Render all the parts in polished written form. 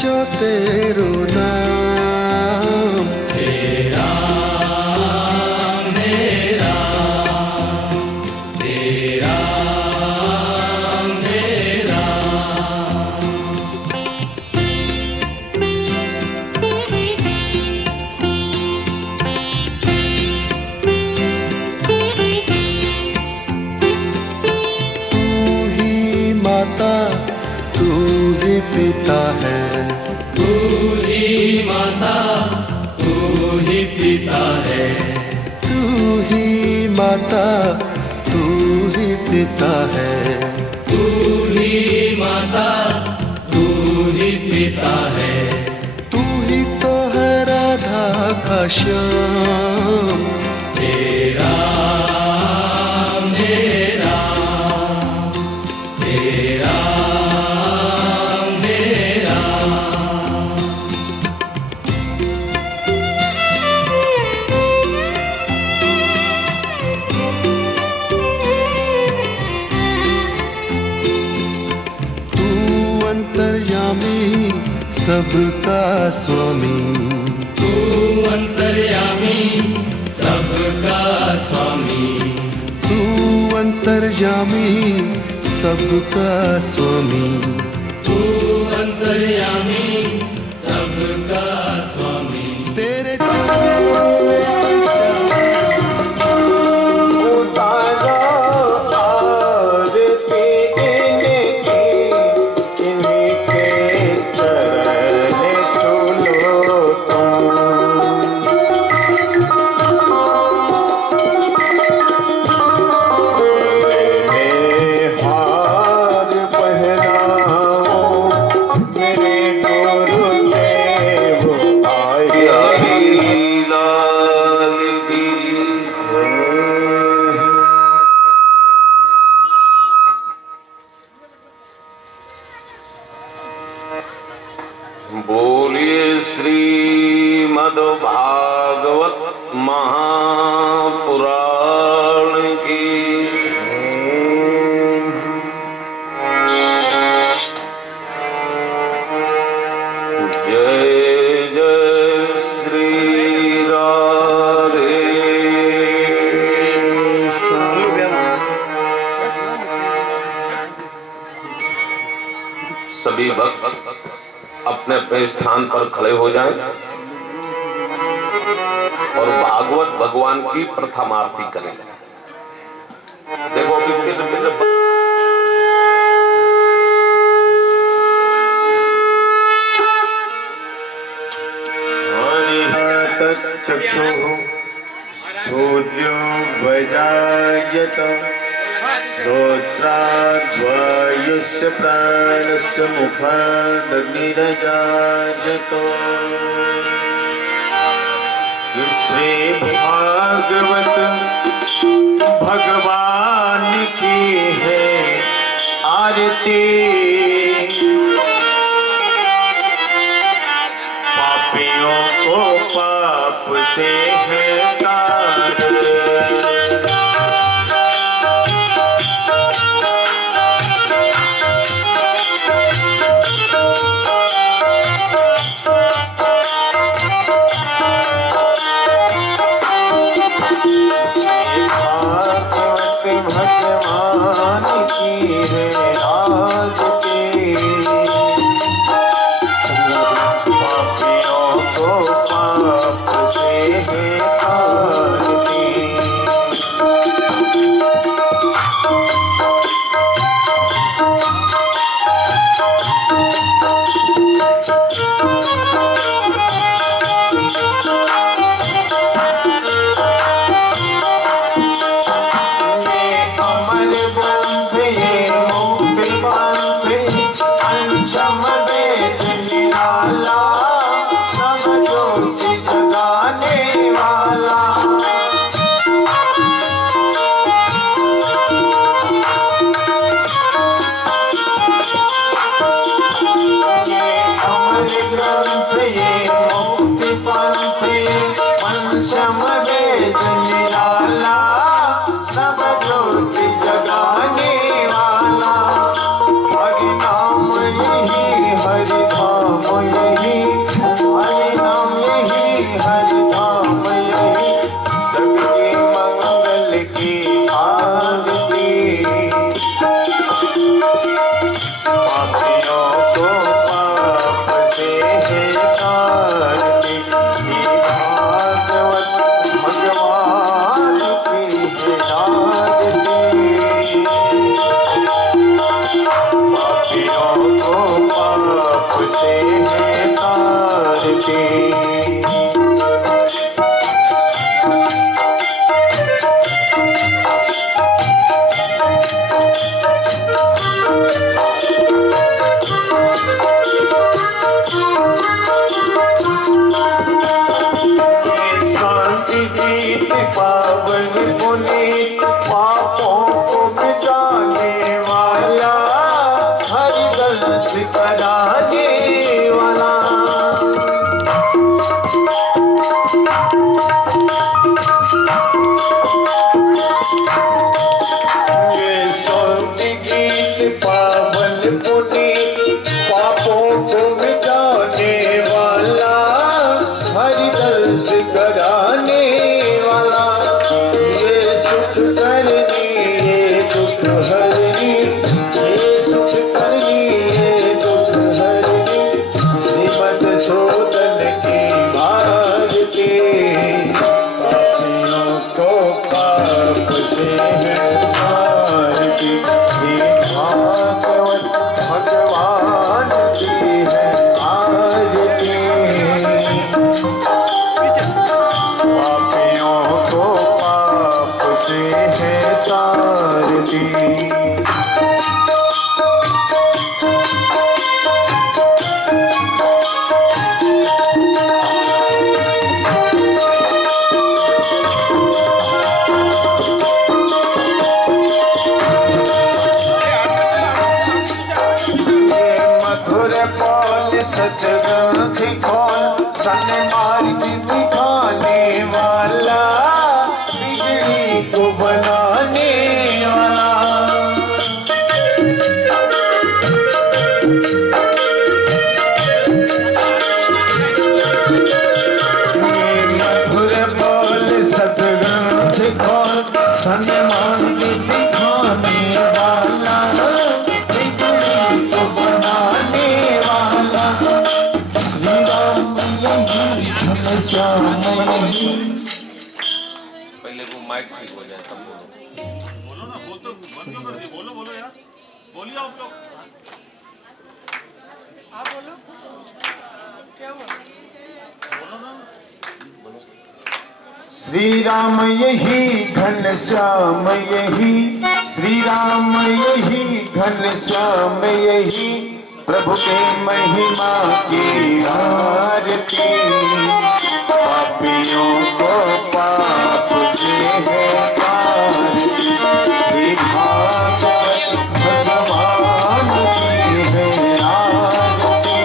जो तेरो नाम। हे राम हे राम हे राम हे राम। तू ही माता तू ही पिता है, तू ही माता तू ही पिता है, तू ही माता तू ही पिता है, तू ही माता तू ही पिता है। तू ही तो है राधा का श्याम। हे राम हे राम हे राम हे राम। तू अंतर्यामी सबका स्वामी, तू अंतर्यामी सबका स्वामी, तू अंतर्यामी सबका स्वामी। तू अंतर्यामी सबका स्वामी। तेरे चरणों में उतारो आरती इनकी, इनके चरण सुनो तुम। मेरे हार पहनाओ, मेरे गुरुदेव आए। लाल की बोलिए श्रीमद्भागवत महापुराण की। जय जय श्री राधे। सभी भक्त अपने अपने स्थान पर खड़े हो जाएं और भागवत भगवान की प्रथम आरती करें। देखो अभी सूर्यो वजायत श्रोत्राद्वायुस्य प्राणस्य मुखादग्निरजायतो। श्री भागवत भगवान की है आरती। पापियों को पाप से है तारते। भगवान की है आरती। पापियों को पाप से है तारती। पुनीत पापों को मिटाने वाला, हरि दर्श कराने वाला, ये सुख करनी ये दुख हरनी, ये सुख करनी ये दुख हरनी, श्रीमद सोदन की आरती, पापियों को पाप से है आरती, श्री भागवत भगवान की है आरती, पापियों को पाप से है तारती। मधुर पौल सतग्रंथ कौन, सन्मार्ग दिखाने वाला, बिगड़ी को बनाने वाला, मधुर पौल सतग्रंथ कौन, सन्मार्ग दिखाने वाला, बिगड़ी को बनाने वाला, श्री राम यही घनश्याम यही। पहले वो माइक ठीक हो जाए तब बोलो। बोलो ना, बोल तो बंद क्यों कर दिए? बोलो बोलो यार, बोलिए आप लोग। आप बोलो, क्या हुआ? बोलो ना। श्री राम यही घनश्याम यही, श्री राम यही घनश्याम यही, प्रभु के महिमा की आरती, पापियों को पाप से है आरती, श्री भागवत भगवान की है आरती,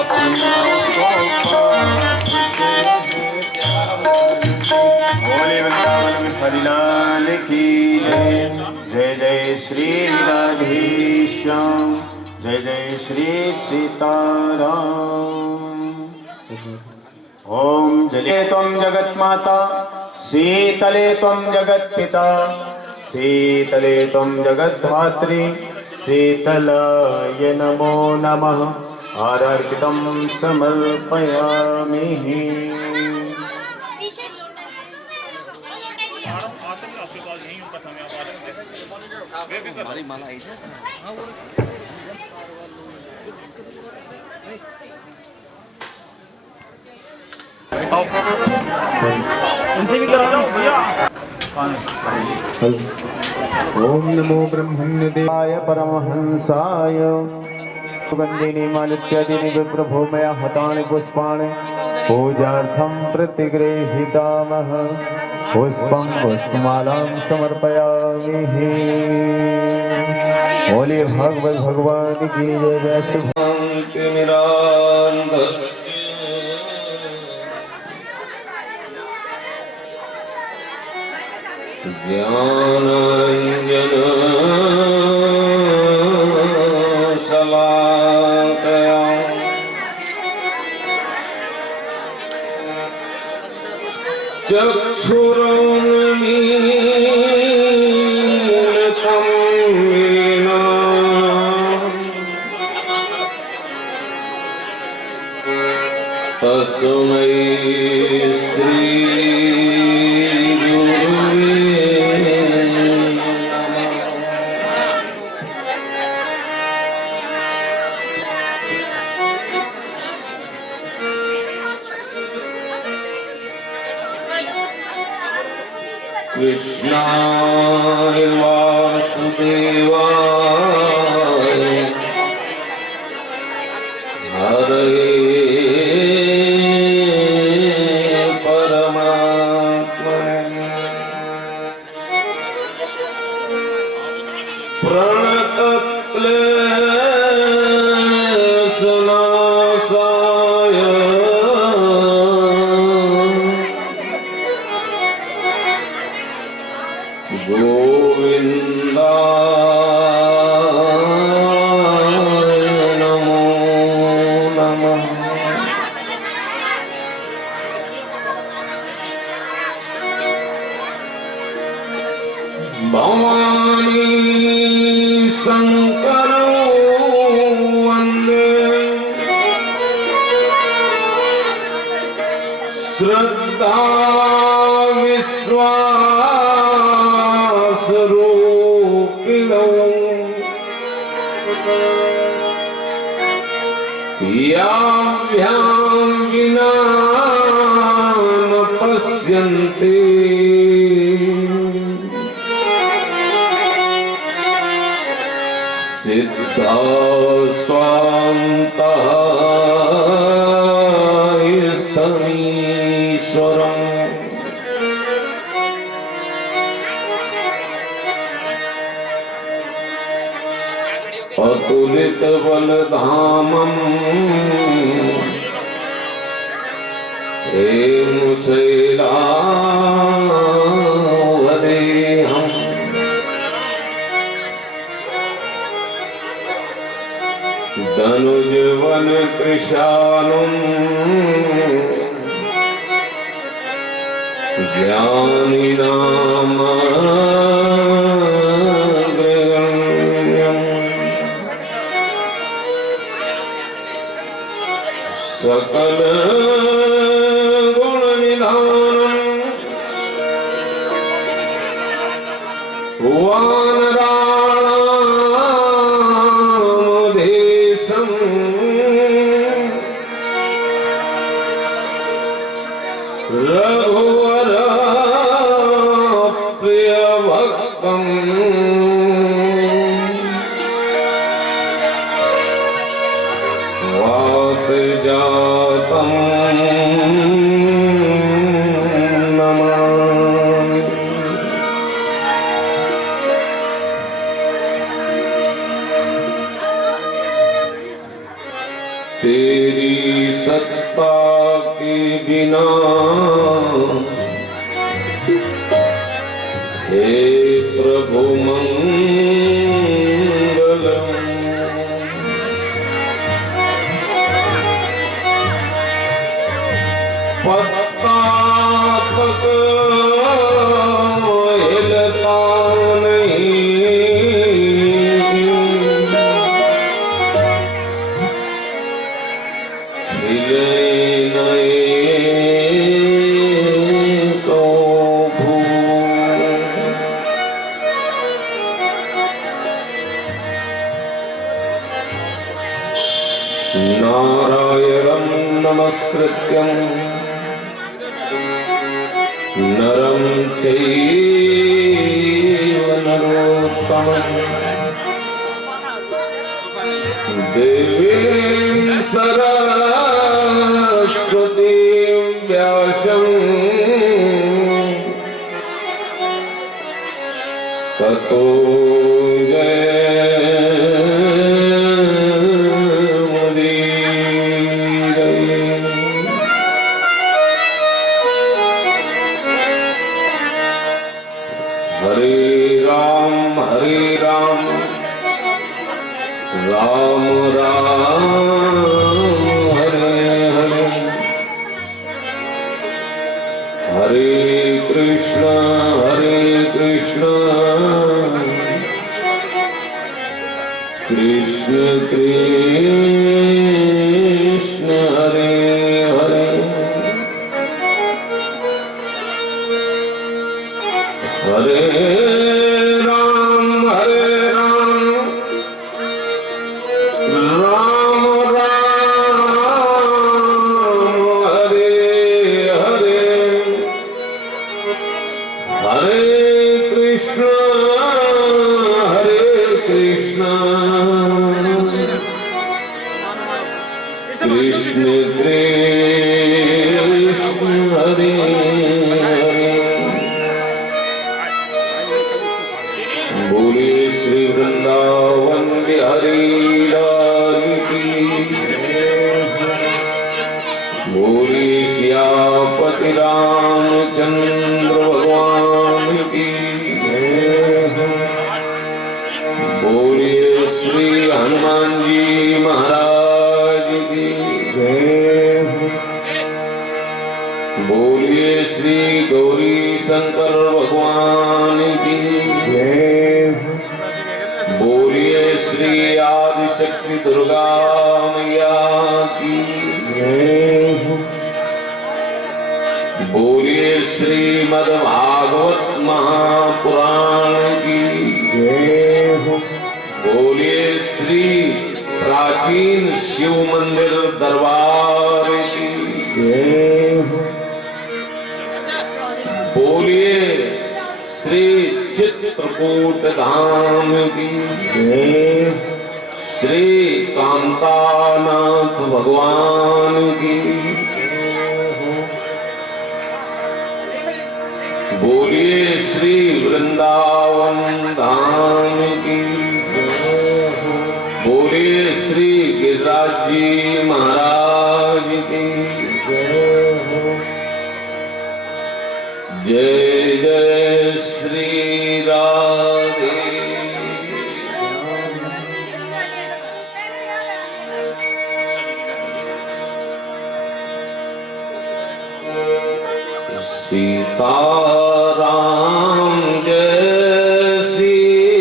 पापियों को पाप से है बोले वृंदावन में हरिलाल की जय। जय जय श्री राधेश्याम, जय जय श्री सीताराम। ओम जले त्वं जगन्माता, शीतले त्वं जगत्पिता, शीतले त्वं जगद्धात्री, शीतलाय नमो नमः, आरर्पितं समर्पयामि। आपके पास यही उनका समय आप आ जाएंगे। हमारी माला आई है। उनसे भी करा लो भैया। ओम नमो ब्रह्मण्यदेवाय परमहंसाय, सुगंधिनी मालित्यादीनि विप्रभूमया हतानि पुष्पाणि, पूजार्थं प्रतिगृहीतामः, पुष्पं पुष्पमालां समर्पयामि। बोले भागवत भगवान की जय। जय श्री ज्ञानाञ्जन शलाकया चक्षुरुन्मीलितं येन तस्मै श्री कृष्णाय वासुदेवाय हरे परमात्मने प्रणतक्लेशनाशाय गोविन्दाय नमो नमः। भवानी शंकरो वंदे श्रद्धा विश्वास रूपिणो याभ्यां विना न पश्यन्ति सिद्धा स्वान्तः स्तमीश्वरम् अतुलित बलधामम् हेमशैलावदेहम् धनुजवन कृशानुम् ज्ञानिनामग्रगण्यम् सकल गुणनिधानम् वानराणामधीशम् रघुवर प्रिय भक्तम् वातजातम् नमामि। तेरी सत्ता के बिना हे प्रभु मंगलम्। पत्ता तक हिलता नहीं, हिले नहीं तो नारायणं नमस्कृत्यं नरं चैव नरोत्तमं देवीं सरस्वतीं व्यासं ततो राम राम हरे हरे हरे कृष्ण कृष्ण कृष्ण हरे हरे हरे कृष्ण कृष्ण हरे हरे बोले श्री वृंदावन बिहारी लाल की बोले सियापति रामचंद्र भगवान की बोलिए श्री हनुमान जी महाराज की जय बोलिए श्री गौरी शंकर भगवान की जय बोलिए श्री आदिशक्ति दुर्गा मैया की जय बोलिए श्रीमद् भागवत महापुराण की जय बोलिए श्री प्राचीन शिव मंदिर दरबार की जय बोलिए श्री चित्रकूट धाम की जय श्री कांतानाथ भगवान की बोलिए श्री वृंदावन धाम की बोलिए श्री गिरिराज जी महाराज की जय जय श्री राधे सीताराम जय सीताराम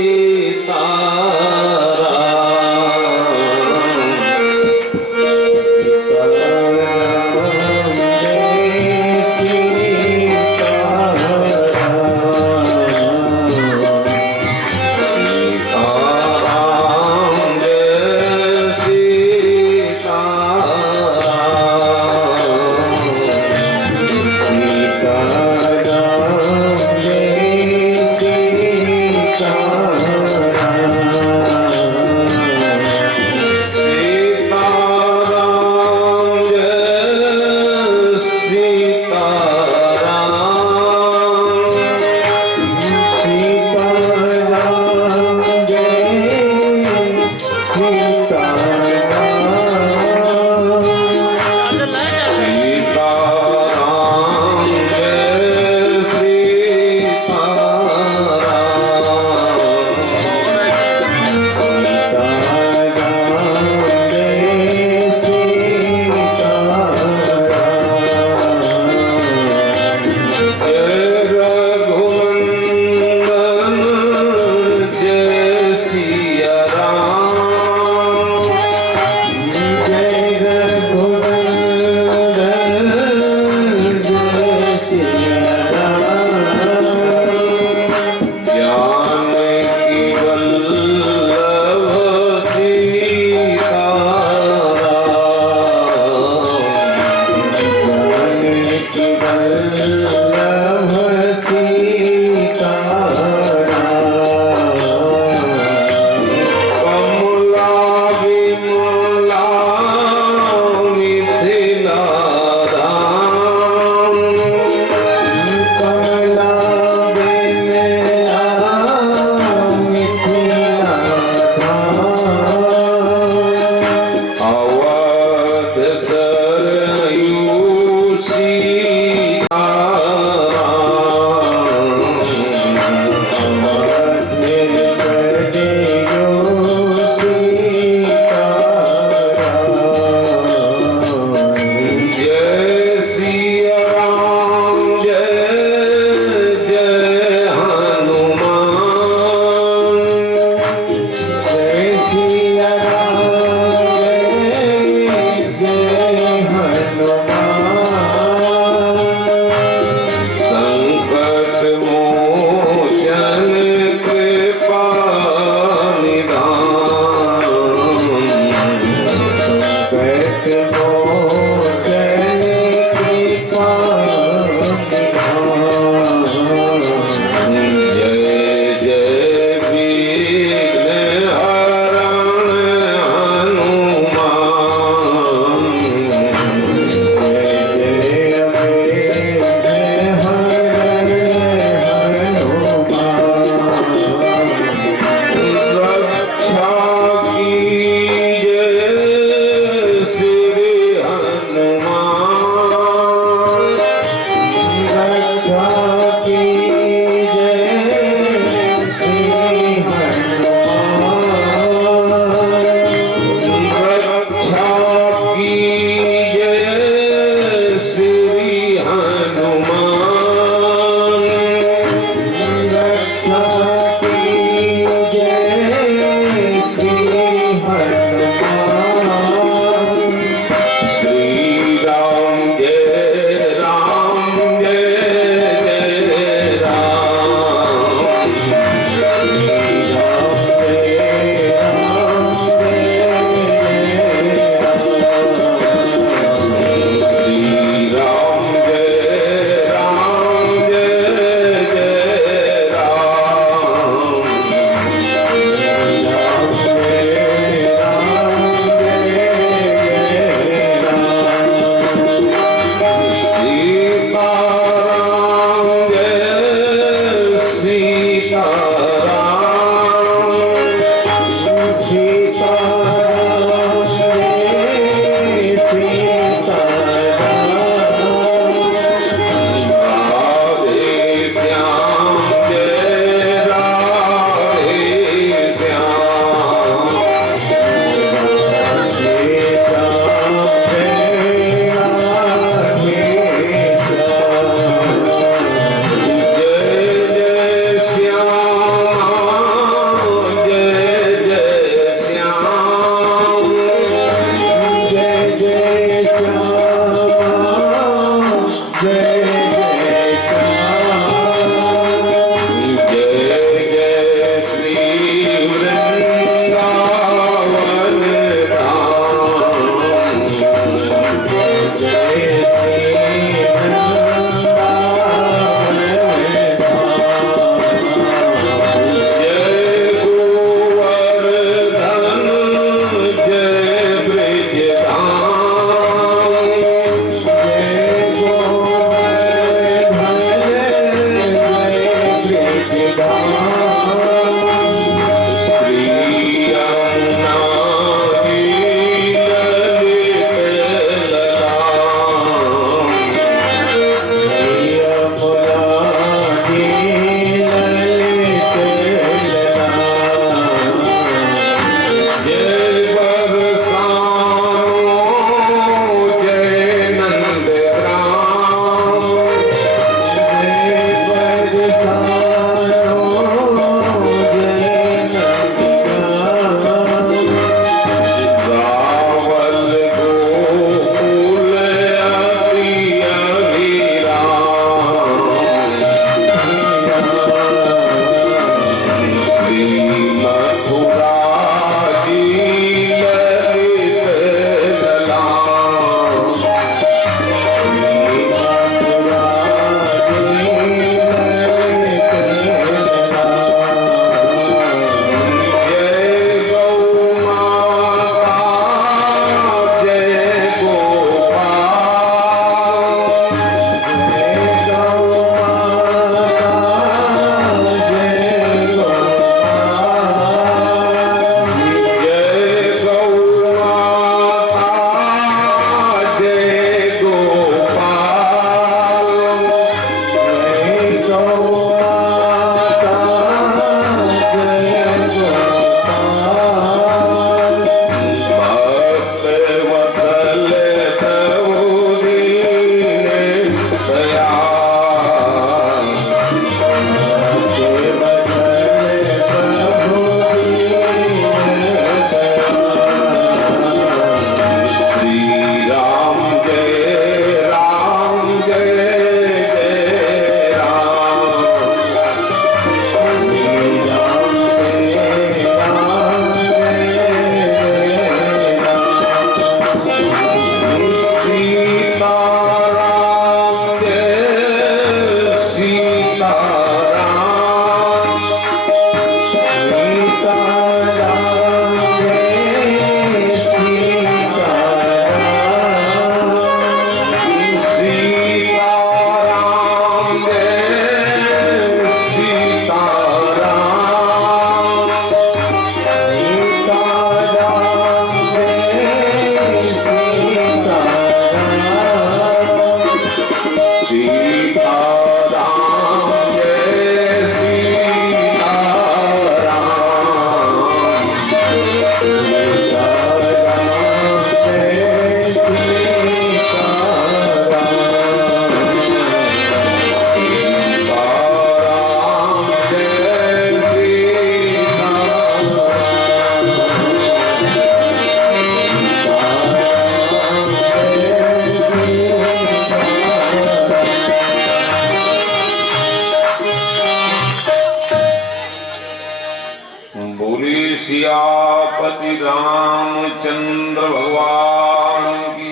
सियापति रामचंद्र भगवान की।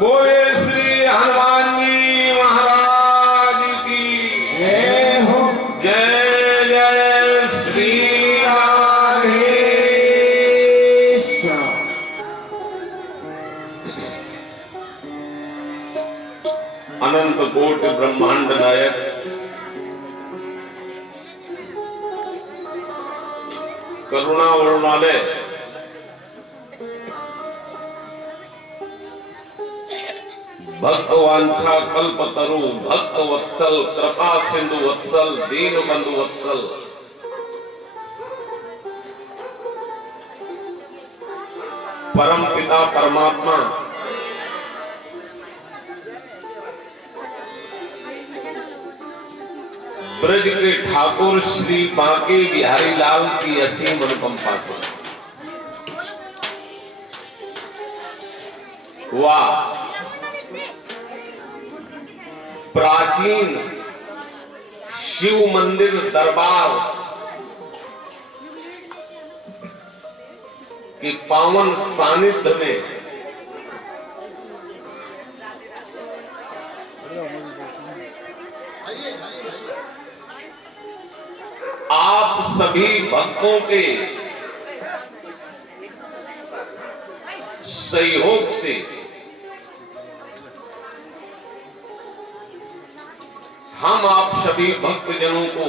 बोले श्री हनुमान जी महाराज की। जय जय श्री राधे। अनंत कोटि ब्रह्मांड नायक करुणा वरुणालय भक्तवांछा कल्पतरु भक्त वत्सल कृपा सिंधु वत्सल दीन बंधु वत्सल परम पिता परमात्मा ब्रज के ठाकुर श्री बांके बिहारी लाल की असीम अनुकंपा से वाह प्राचीन शिव मंदिर दरबार के पावन सानिध्य में आप सभी भक्तों के सहयोग से हम आप सभी भक्तजनों को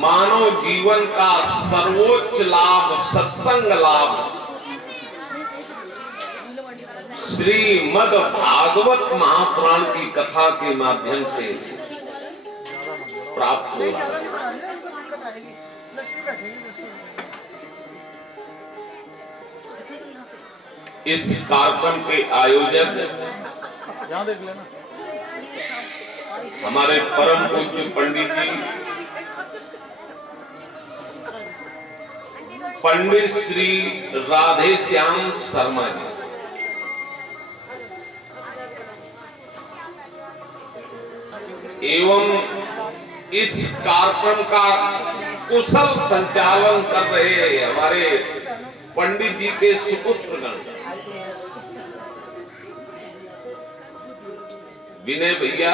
मानव जीवन का सर्वोच्च लाभ सत्संग लाभ श्रीमद् भागवत महापुराण की कथा के माध्यम से प्राप्त हो रहा है। इस कार्यक्रम के आयोजक हमारे परम पूज्य पंडित जी पंडित श्री राधे श्याम शर्मा जी एवं इस कार्यक्रम का कुशल संचालन कर रहे हमारे पंडित जी के सुपुत्रगण विनय भैया,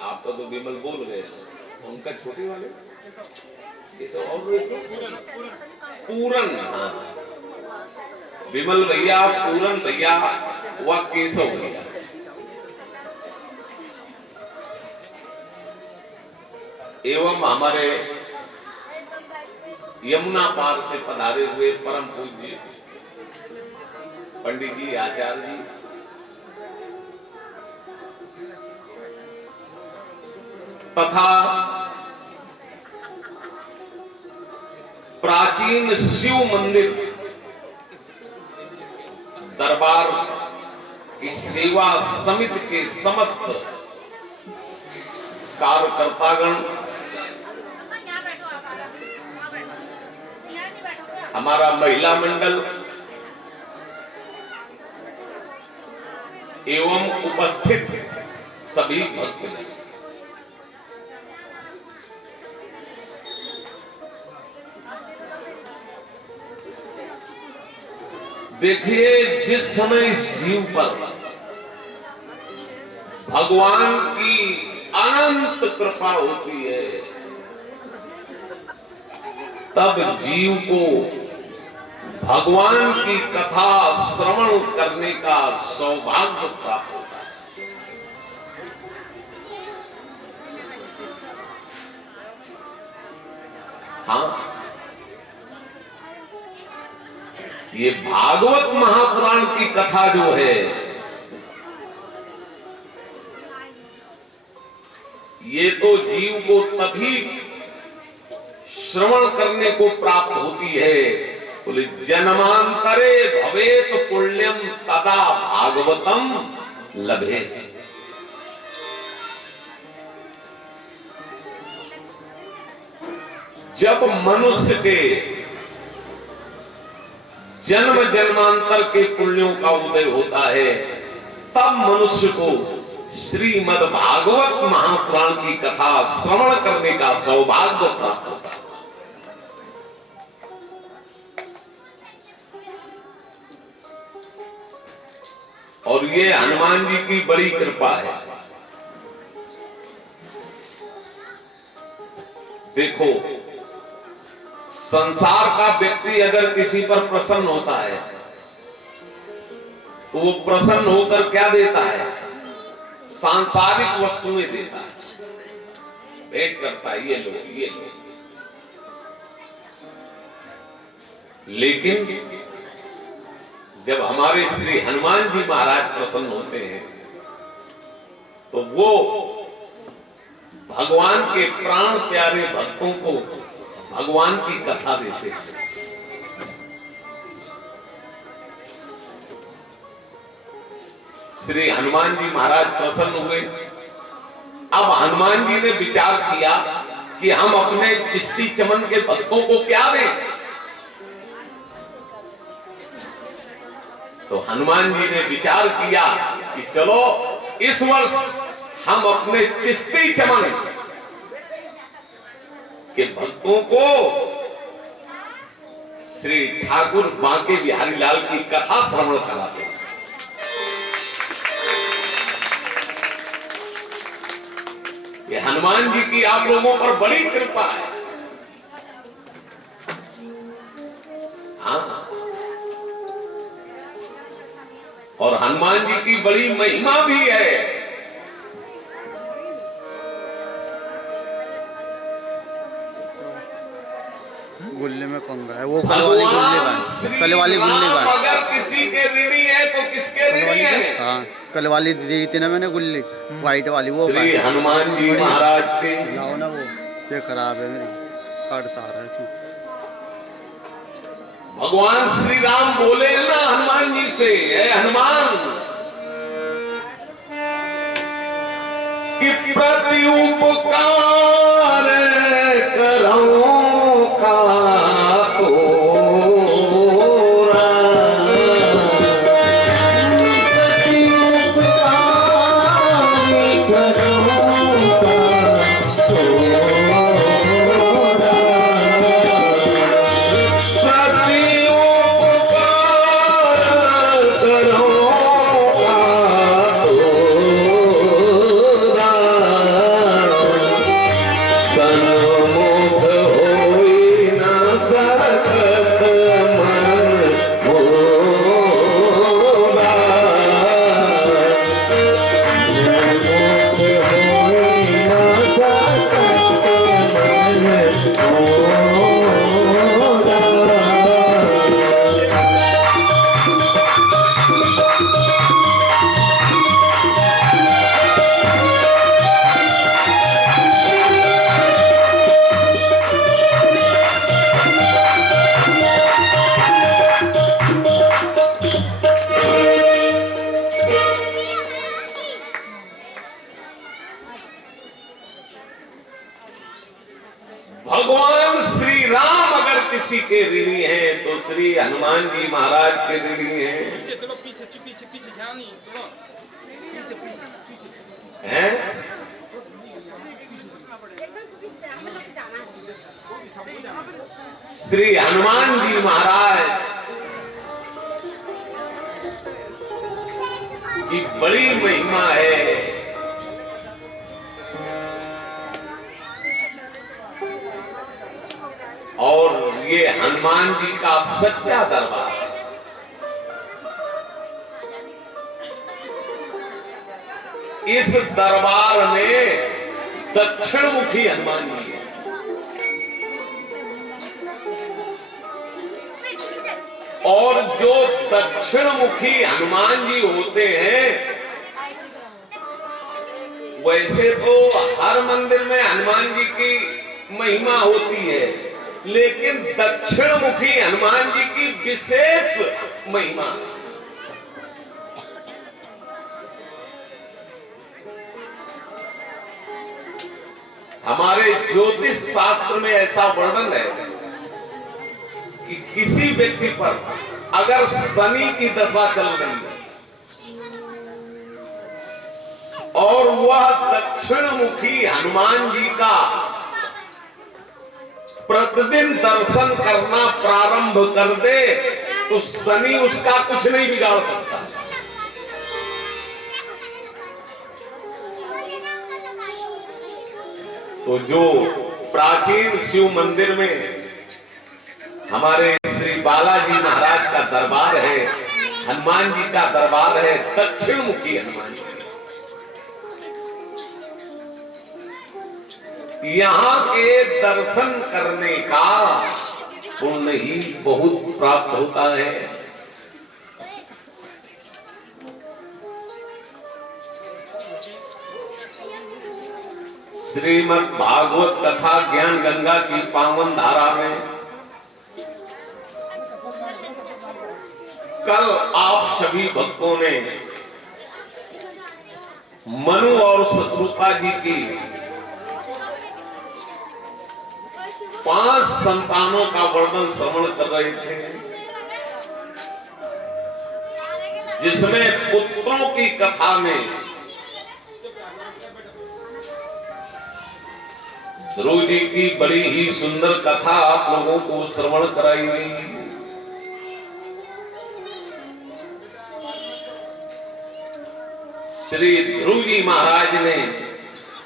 आप तो विमल बोल गए, उनका छोटे वाले ये तो और पूरन, हाँ विमल भैया पूरन भैया व केशव भैया। एवं हमारे यमुना पार से पधारे हुए परम पूज्य पंडित जी आचार्य जी, तथा प्राचीन शिव मंदिर दरबार की सेवा समिति के समस्त कार्यकर्तागण, हमारा महिला मंडल एवं उपस्थित सभी भक्तजन, देखिए जिस समय इस जीव पर भगवान की अनंत कृपा होती है तब जीव को भगवान की कथा श्रवण करने का सौभाग्य प्राप्त होता है। हाँ, ये भागवत महापुराण की कथा जो है ये तो जीव को तभी श्रवण करने को प्राप्त होती है, बोले जन्मांतरे भवेत पुण्यम तदा भागवतम लभे। जब मनुष्य के जन्म जन्मांतर के पुण्यों का उदय होता है तब मनुष्य को श्रीमद् भागवत महापुराण की कथा श्रवण करने का सौभाग्य प्राप्त होता है। और ये हनुमान जी की बड़ी कृपा है। देखो, संसार का व्यक्ति अगर किसी पर प्रसन्न होता है तो वो प्रसन्न होकर क्या देता है? सांसारिक वस्तुएं देता है, भेंट करता है, ये लो ये लो। लेकिन जब हमारे श्री हनुमान जी महाराज प्रसन्न होते हैं तो वो भगवान के प्राण प्यारे भक्तों को भगवान की कथा देते हैं। श्री हनुमान जी महाराज प्रसन्न हुए। अब हनुमान जी ने विचार किया कि हम अपने चिश्ती चमन के भक्तों को क्या दें। तो हनुमान जी ने विचार किया कि चलो इस वर्ष हम अपने चिश्ती चमन के भक्तों को श्री ठाकुर बांके बिहारी लाल की कथा श्रवण कराते हैं। ये हनुमान जी की आप लोगों पर बड़ी कृपा है। हाँ, और हनुमान जी की बड़ी महिमा भी है। गुल्ले में कौन गया? वो कल वाली गुल्ले का, कल वाली गुल्ले का। अगर किसी के ऋणी है तो किसके ऋणी है? हाँ, कल वाली दी थी ना मैंने गुल्ली, व्हाइट वाली, वो श्री हनुमान जी महाराज के। लाओ ना, वो ये खराब है मेरी, काटता रहा है इसमें। भगवान श्री राम बोले ना हनुमान जी से, हे हनुमान, कि प्रति उपकार करो का भगवान श्री राम अगर किसी के ऋणी हैं तो श्री हनुमान जी महाराज के ऋणी हैं। पीछे ध्यान नहीं, हैं? श्री हनुमान जी महाराज की बड़ी महिमा है। और ये हनुमान जी का सच्चा दरबार है। इस दरबार में दक्षिण मुखी हनुमान जी है। और जो दक्षिण मुखी हनुमान जी होते हैं, वैसे तो हर मंदिर में हनुमान जी की महिमा होती है, लेकिन दक्षिण मुखी हनुमान जी की विशेष महिमा। हमारे ज्योतिष शास्त्र में ऐसा वर्णन है कि किसी व्यक्ति पर अगर शनि की दशा चल रही है और वह दक्षिण मुखी हनुमान जी का प्रतिदिन दर्शन करना प्रारंभ कर दे तो शनि उसका कुछ नहीं बिगाड़ सकता। तो जो प्राचीन शिव मंदिर में हमारे श्री बालाजी महाराज का दरबार है, हनुमान जी का दरबार है, दक्षिण मुखी हनुमान जी, यहाँ के दर्शन करने का पुण्य ही बहुत प्राप्त होता है। श्रीमद् भागवत कथा ज्ञान गंगा की पावन धारा में कल आप सभी भक्तों ने मनु और शत्रुघ्न जी की 5 संतानों का वर्णन श्रवण कर रहे थे, जिसमें पुत्रों की कथा में ध्रुव जी की बड़ी ही सुंदर कथा आप लोगों को श्रवण कराई गई। श्री ध्रुव जी महाराज ने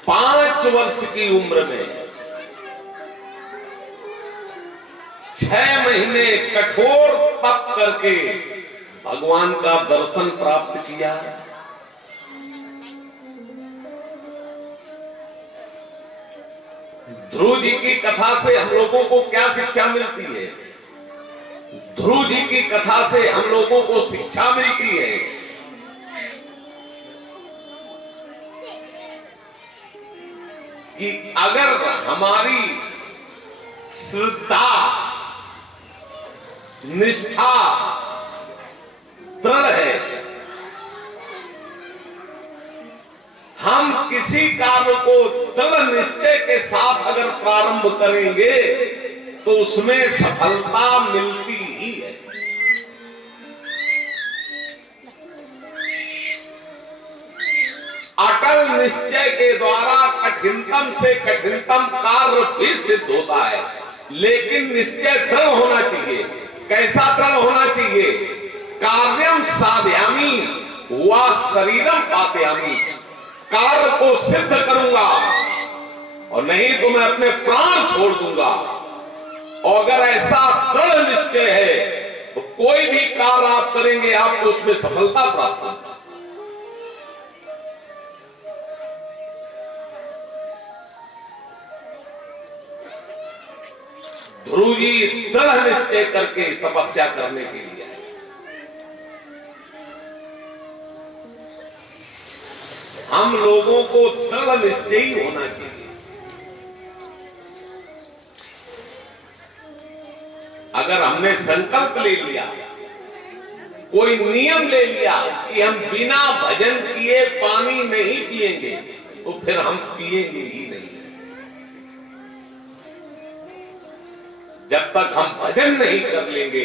5 वर्ष की उम्र में 6 महीने कठोर तप करके भगवान का दर्शन प्राप्त किया। ध्रुव जी की कथा से हम लोगों को क्या शिक्षा मिलती है? ध्रुव जी की कथा से हम लोगों को शिक्षा मिलती है कि अगर हमारी श्रद्धा निष्ठा दृढ़ है, हम किसी कार्य को दृढ़ निश्चय के साथ अगर प्रारंभ करेंगे तो उसमें सफलता मिलती ही है। अटल निश्चय के द्वारा कठिनतम से कठिनतम कार्य भी सिद्ध होता है, लेकिन निश्चय दृढ़ होना चाहिए। कैसा दृढ़ होना चाहिए? कार्यम साधयामि वा शरीरम पातयामि, कार्य को सिद्ध करूंगा और नहीं तो मैं अपने प्राण छोड़ दूंगा। और अगर ऐसा दृढ़ निश्चय है तो कोई भी कार्य आप करेंगे आपको उसमें सफलता प्राप्त होगी। ध्रुव जी दृढ़ निश्चय करके तपस्या करने के लिए आए। हम लोगों को दृढ़ निश्चयी होना चाहिए। अगर हमने संकल्प ले लिया, कोई नियम ले लिया कि हम बिना भजन किए पानी नहीं पिएंगे, तो फिर हम पिएंगे ही नहीं। जब तक हम भजन नहीं कर लेंगे,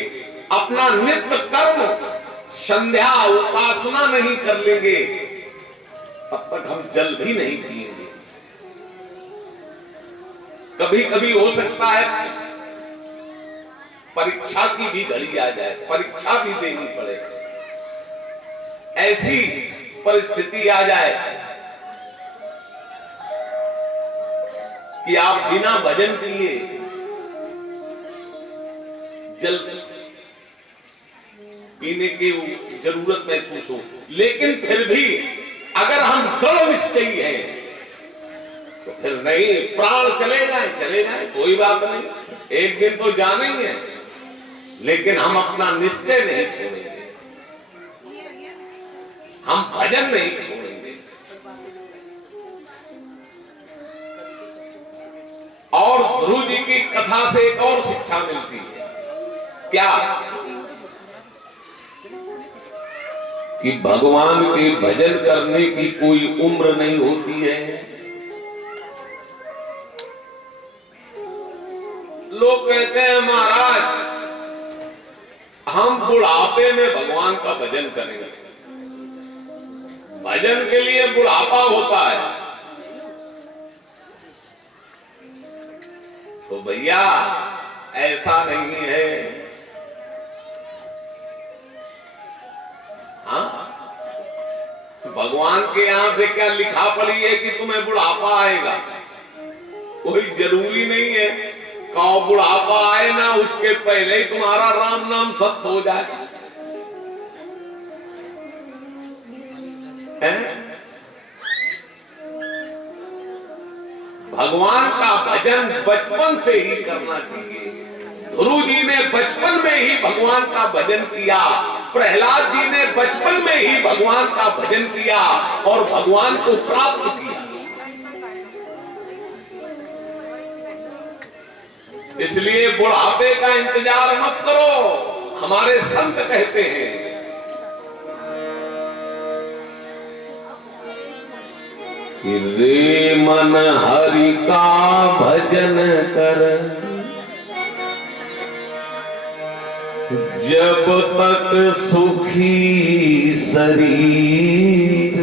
अपना नित्य कर्म संध्या उपासना नहीं कर लेंगे, तब तक हम जल भी नहीं पिएंगे। कभी कभी हो सकता है परीक्षा की भी घड़ी आ जाए, परीक्षा भी देनी पड़े, ऐसी परिस्थिति आ जाए कि आप बिना भजन किए जल पीने की जरूरत महसूस हो, लेकिन फिर भी अगर हम दृढ़ निश्चयी हैं तो फिर नहीं, प्राण चले जाए कोई बात नहीं, एक दिन तो जाना ही है, लेकिन हम अपना निश्चय नहीं छोड़ेंगे, हम भजन नहीं छोड़ेंगे। और ध्रुव जी की कथा से एक और शिक्षा मिलती है, क्या? कि भगवान के भजन करने की कोई उम्र नहीं होती है। लोग कहते हैं महाराज हम बुढ़ापे में भगवान का भजन करेंगे। भजन के लिए बुढ़ापा होता है। तो भैया ऐसा नहीं है। हाँ, भगवान के यहां से क्या लिखा पड़ी है कि तुम्हें बुढ़ापा आएगा? कोई जरूरी नहीं है। कहो बुढ़ापा आए ना, उसके पहले ही तुम्हारा राम नाम सत्य हो जाए। भगवान का भजन बचपन से ही करना चाहिए। ध्रुव जी ने बचपन में ही भगवान का भजन किया, प्रहलाद जी ने बचपन में ही भगवान का भजन किया और भगवान को प्राप्त किया। इसलिए बुढ़ापे का इंतजार मत करो। हमारे संत कहते हैं कि रे मन हरि का भजन कर, जब तक सुखी शरीर,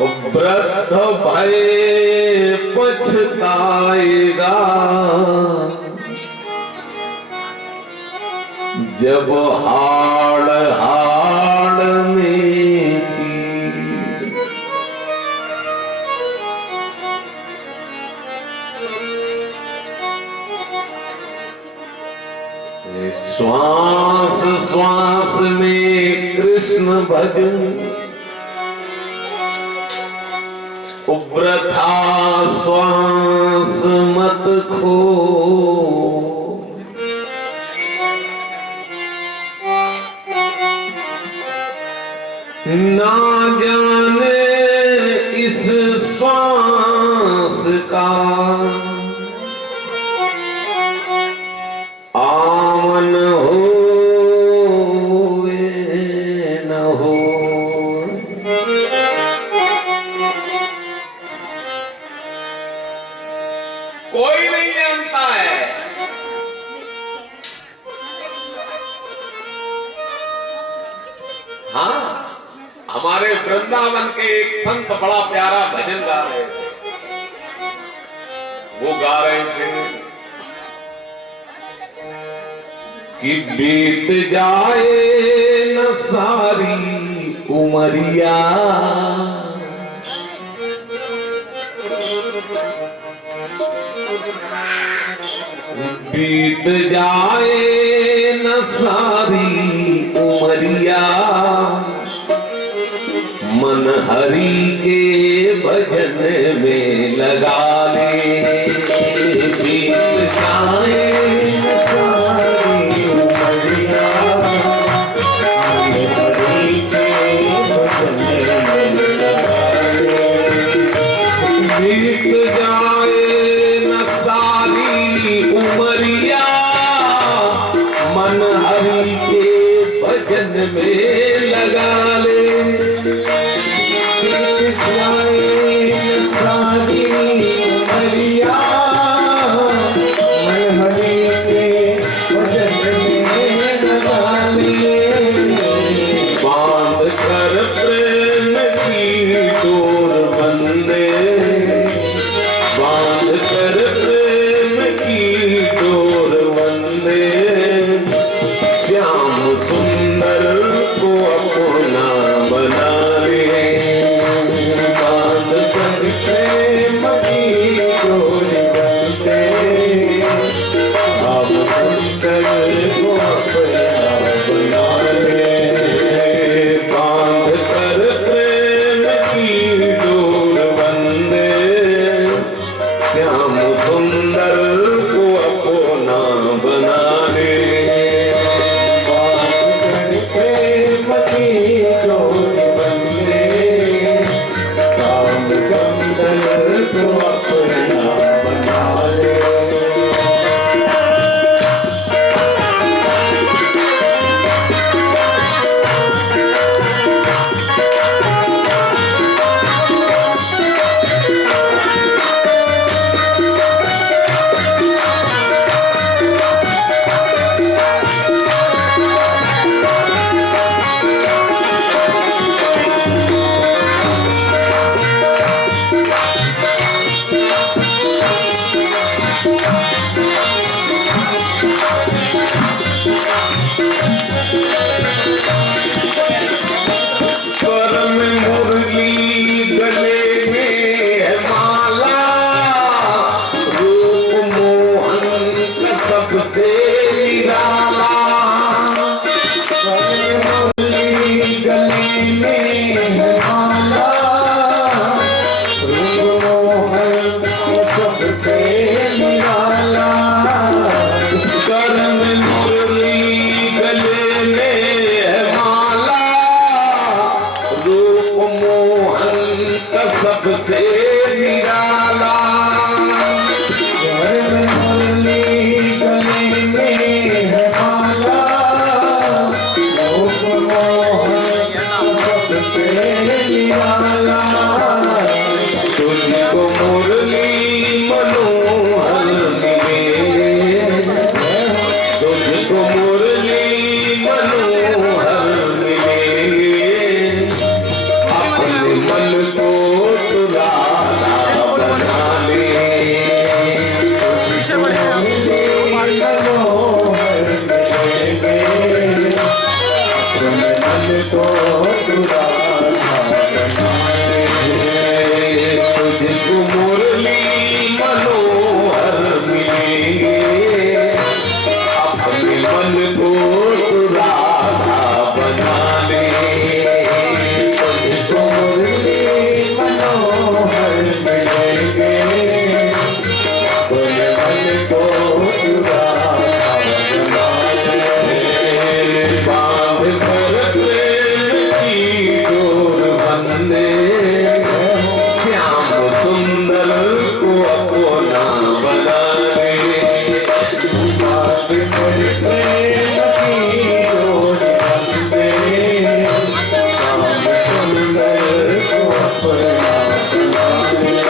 वृद्ध भय पछताएगा, जब हाड़ हाड़ में कीर। श्वास श्वास में कृष्ण भजन, वृथा श्वास मत खो। ना जाने इस श्वास का आमन हो न हो। कोई नहीं जानता है। हाँ, हमारे वृंदावन के एक संत बड़ा प्यारा भजन गा रहे थे। वो गा रहे थे कि बीत जाए न सारी उमरिया, बीत जाए न सारी उमरिया, मन हरि के भजन में लगा ले। बीत जाए न सारी उमरिया, मन हरि के भजन में लगा ले। बीत जाए न सारी उमरिया, मन हरि के भजन में लगा ले। सारी उमरिया, मन हरि के भजन में लगा ले। बांध कर प्रेम की डोर बंदे, बांध कर प्रेम की डोर बंदे, श्याम सुंदर को अपना बना ले। बांध कर प्रेम की डोर बंदे, श्याम सुंदर को अपना बना ले। बांध कर प्रेम की डोर बंदे, श्याम सुंदर को अपना बना ले। प्रेम की डोर बंदे, श्याम सुंदर को अपना बना ले। से निराला। स्वर में मुरली गले में है माला, लोक मोहन सबसे निराला। तुझको मुरली मनोहर मिले, तुझको मुरली मनोहर मिले, अपने मन को तू राधा बना ले। तुझको मुरली मनोहर मिलेंगे, अपने मन को तू राधा बना ले। तुझको मुरली मनोहर मिलेंगे, अपने मन को तू राधा बना ले। बांध कर प्रेम की डोर बंधे, श्याम सुंदर को अपना बना ले। बांध कर प्रेम की डोर बंधे, श्याम सुंदर को अपना बना ले।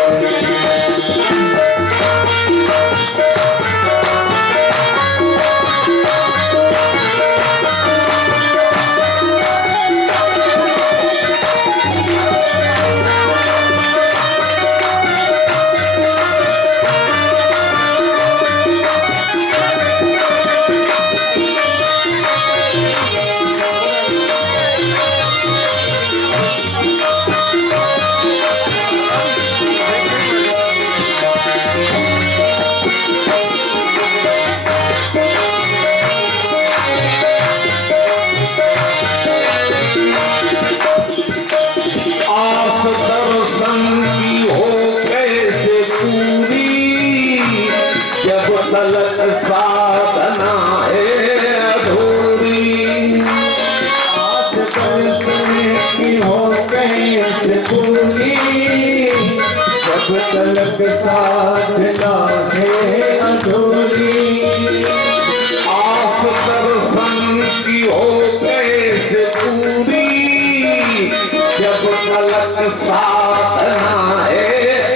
आस दर्शन की हो कैसे पूरी, जब तलक साधना है अधूरी। आस दर्शन की हो कैसे पूरी, जब तलक साधना है अधूरी। आस दर्शन की हो कैसे पूरी, जब तलक साधना है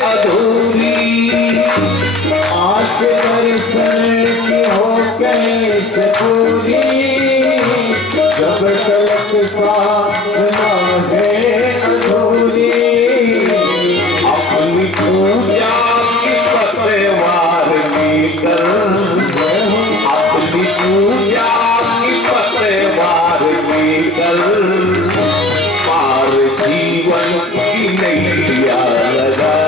अधूरी। आस दर्शन की हो कैसे पूरी, जब तलक साधना है अधूरी। अपनी पूजा की पतवार लेकर, अपनी पूजा की पतवार लेकर, पार जीवन की नैया लगा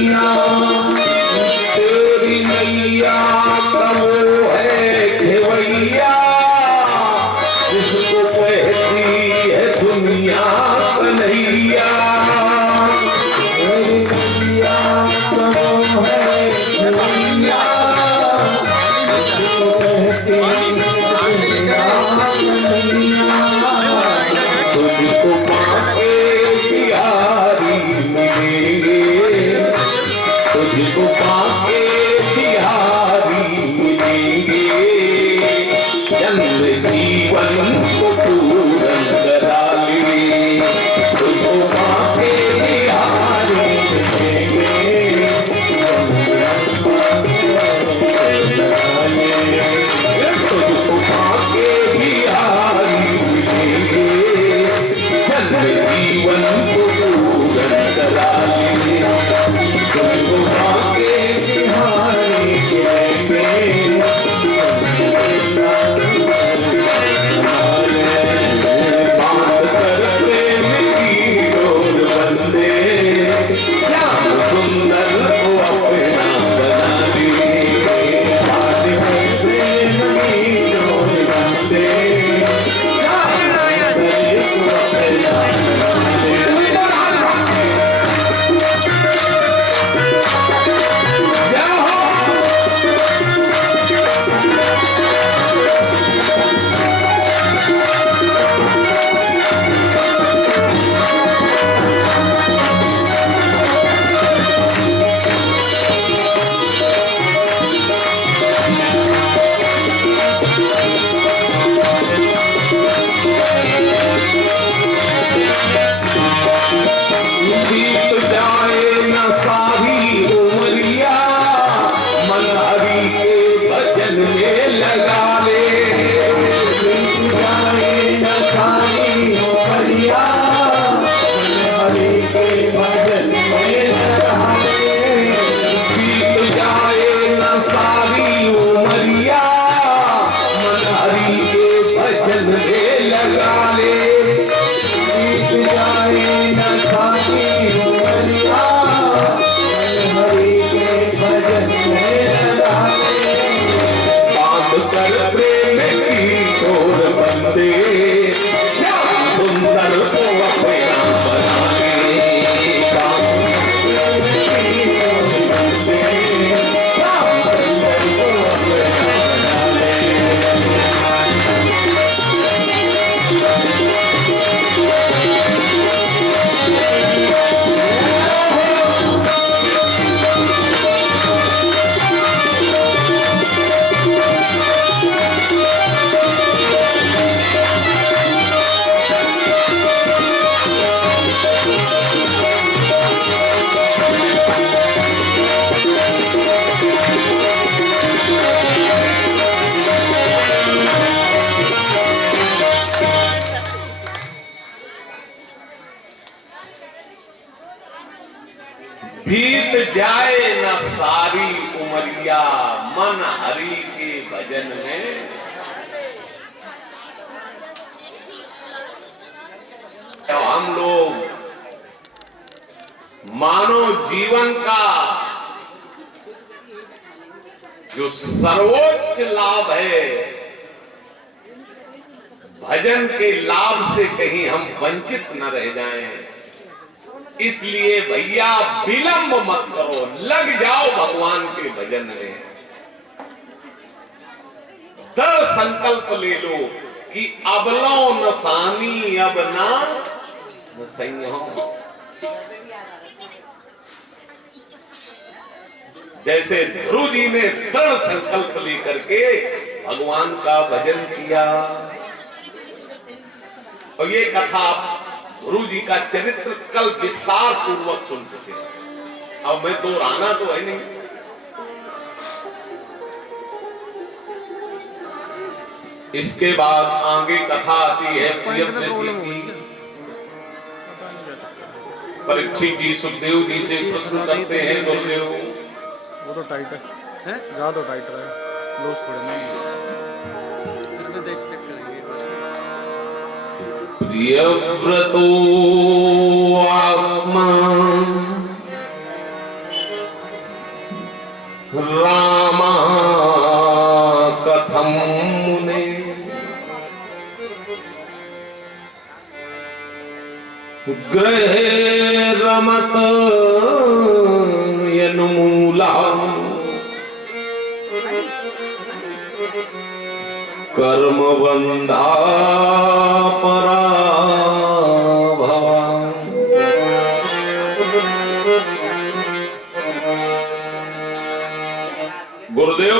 नैया तेरी नैया कहो है खेवैया जिसको कहती है दुनिया कन्हैया तेरी नैया कहो है खेवैया जिसको कहती है दुनिया कन्हैया तुझको पाके बिहारी मिलेंगे तुझको पाके बिहारी मिलेंगे जन्म जीवन को पूरन करा ले तुझको पाके बिहारी मिलेंगे तुझको पाके बिहारी मिलेंगे जन्म जीवन को पूरन करा ले तुझको पाके बिहारी मिलेंगे बात करते मिट्टी डोर बंदे श्याम सुंदर को अपना बना ले बात करते मिट्टी डोर बंदे श्याम सुंदर को अपना बना ले जय हो बीत जाए न सारी उमरिया मन हरि के भजन में लगा ले बीत जाए न सारी उमरिया हरि के भजन में लगा ले बीत जाए न सारी उमरिया मन हरि के भजन में लगा ले बीत जाए न सारी उमरिया हरि के भजन में लगा ले बात कर प्रेम की छोड़ बंदे श्याम सुंदर को अपना बना ले बात कर प्रेम की छोड़ बंदे श्याम सुंदर को अपना बना ले बीत जाए न सारी उमरिया मन हरि के भजन में तो हम लोग मानव जीवन का जो सर्वोच्च लाभ है भजन के लाभ से कहीं हम वंचित न रह जाएं इसलिए भैया विलंब मत करो लग जाओ भगवान के भजन में दृढ़ संकल्प ले लो कि अब लो न सानी अब ना न संयम जैसे ध्रुव जी ने दृढ़ संकल्प लेकर के भगवान का भजन किया और ये कथा गुरु जी का चरित्र कल विस्तार पूर्वक सुन चुके अब मैं दोहराना तो है नहीं इसके बाद आगे कथा आती है प्रियव्रत जी की परीक्षित जी सुखदेव जी से प्रश्न करते हैं गुरुदेव वो तो टाइट है ज्यादा टाइट है लूज थोड़े नहीं फिर भी देख चेक करेंगे प्रियव्रतो आत्मा रामा कथम मुने गृह रमत यन्मूला कर्म बंधा पराभवा। गुरुदेव,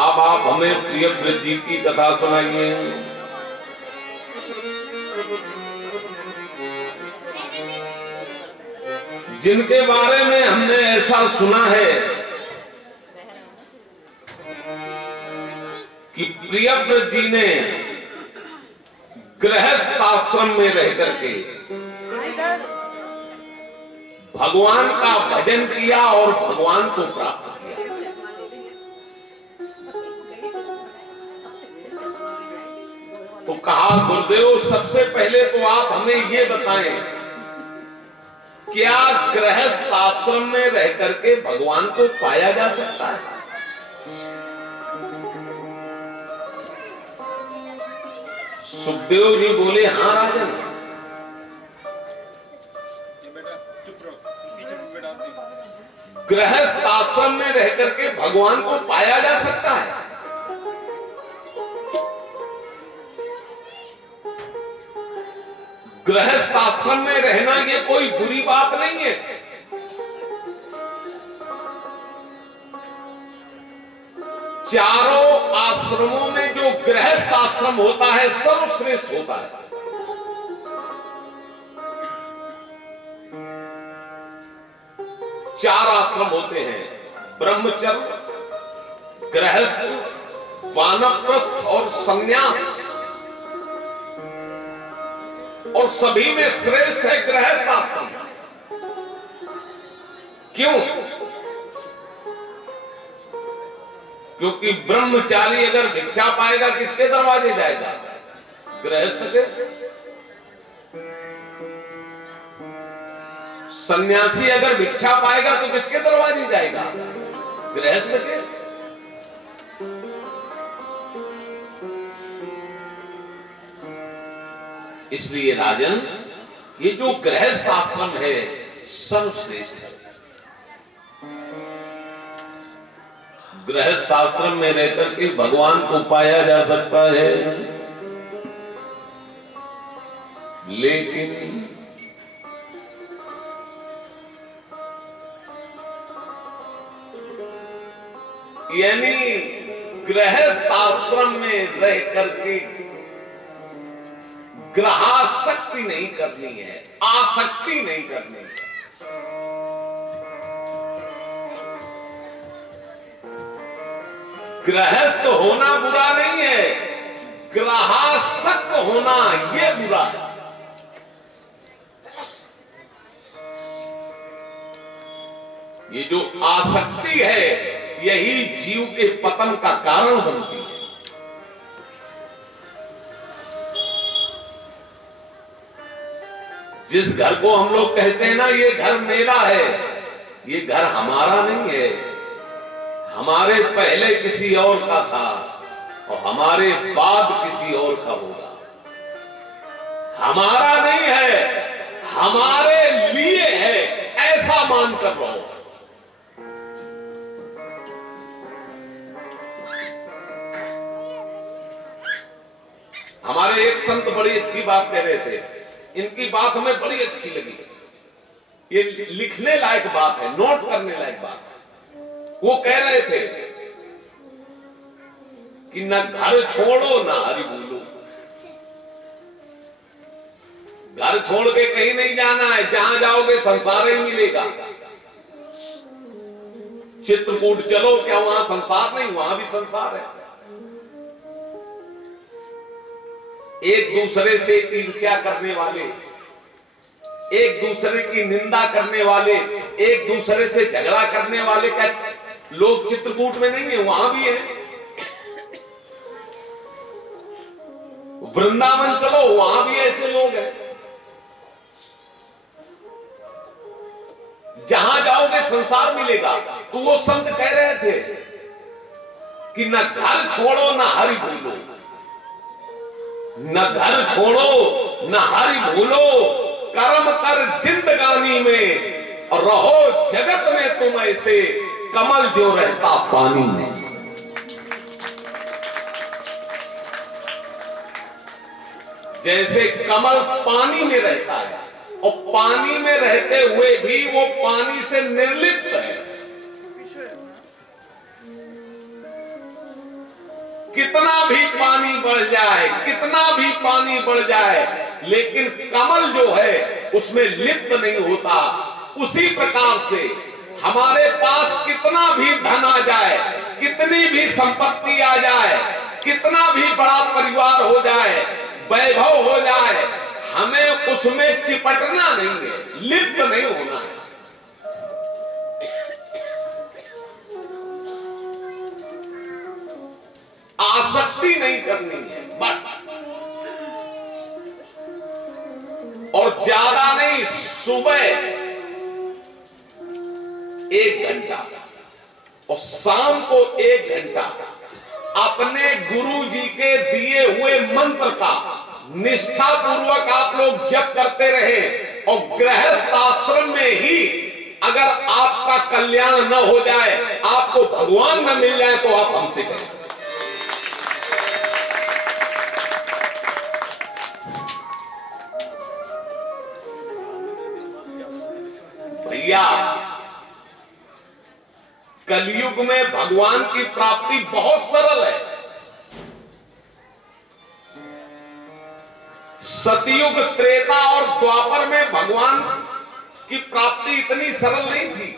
अब आप हमें प्रियव्रत जी की कथा सुनाइए। जिनके बारे में हमने ऐसा सुना है कि प्रियव्रत जी ने गृहस्थ आश्रम में रह करके भगवान का भजन किया और भगवान को प्राप्त किया। तो कहा गुरुदेव, सबसे पहले तो आप हमें ये बताएं, क्या गृहस्थ आश्रम में रह करके भगवान को पाया जा सकता है? सुखदेव जी बोले, हाँ राजन। गृहस्थ आश्रम में रह करके भगवान को पाया जा सकता है। गृहस्थ आश्रम में रहना ये कोई बुरी बात नहीं है। चारों आश्रमों में जो गृहस्थ आश्रम होता है सर्वश्रेष्ठ होता है। चार आश्रम होते हैं, ब्रह्मचर्य, गृहस्थ, वानप्रस्थ और संन्यास। और सभी में श्रेष्ठ है गृहस्थ आश्रम। क्यों? क्योंकि ब्रह्मचारी अगर भिक्षा पाएगा किसके दरवाजे जाएगा? गृहस्थ के। सन्यासी अगर भिक्षा पाएगा तो किसके दरवाजे जाएगा? गृहस्थ के। इसलिए राजन, ये जो गृहस्थ आश्रम है सर्वश्रेष्ठ है। गृहस्थ आश्रम में रहकर के भगवान को पाया जा सकता है। लेकिन यानी गृहस्थ आश्रम में रह करके ग्रहासक्ति नहीं करनी है, आसक्ति नहीं करनी है। गृहस्थ होना बुरा नहीं है, ग्रहासक्त होना यह बुरा है। ये जो आसक्ति है यही जीव के पतन का कारण बनती है। जिस घर को हम लोग कहते हैं ना ये घर मेरा है, ये घर हमारा नहीं है, हमारे पहले किसी और का था और हमारे बाद किसी और का होगा। हमारा नहीं है, हमारे लिए है, ऐसा मानकर रहो। हमारे एक संत बड़ी अच्छी बात कह रहे थे, इनकी बात हमें बड़ी अच्छी लगी। ये लिखने लायक बात है, नोट करने लायक बात है। वो कह रहे थे कि न घर छोड़ो ना हरि बोलो। घर छोड़ के कहीं नहीं जाना है, जहां जाओगे संसार ही मिलेगा। चित्रकूट चलो, क्या वहां संसार नहीं? वहां भी संसार है। एक दूसरे से ईर्ष्या करने वाले, एक दूसरे की निंदा करने वाले, एक दूसरे से झगड़ा करने वाले क्या लोग चित्रकूट में नहीं है? वहां भी है। वृंदावन चलो, वहां भी ऐसे लोग हैं। जहां जाओगे संसार मिलेगा। तो वो संत कह रहे थे कि न घर छोड़ो न हरि भूलो, न घर छोड़ो न हरि भूलो, कर्म कर जिंदगानी में और रहो जगत में तुम ऐसे, कमल जो रहता पानी में। जैसे कमल पानी में रहता है और पानी में रहते हुए भी वो पानी से निर्लिप्त है। कितना भी पानी बढ़ जाए, कितना भी पानी बढ़ जाए, लेकिन कमल जो है उसमें लिप्त नहीं होता। उसी प्रकार से हमारे पास कितना भी धन आ जाए, कितनी भी संपत्ति आ जाए, कितना भी बड़ा परिवार हो जाए, वैभव हो जाए, हमें उसमें चिपटना नहीं है, लिप्त नहीं होना है। आसक्ति नहीं करनी है बस। और ज्यादा नहीं, सुबह 1 घंटा और शाम को 1 घंटा अपने गुरु जी के दिए हुए मंत्र का निष्ठा पूर्वक आप लोग जप करते रहे। और गृहस्थ आश्रम में ही अगर आपका कल्याण न हो जाए, आपको भगवान न मिल जाए, तो आप हमसे कहें। भैया, कलयुग में भगवान की प्राप्ति बहुत सरल है। सतयुग, त्रेता और द्वापर में भगवान की प्राप्ति इतनी सरल नहीं थी,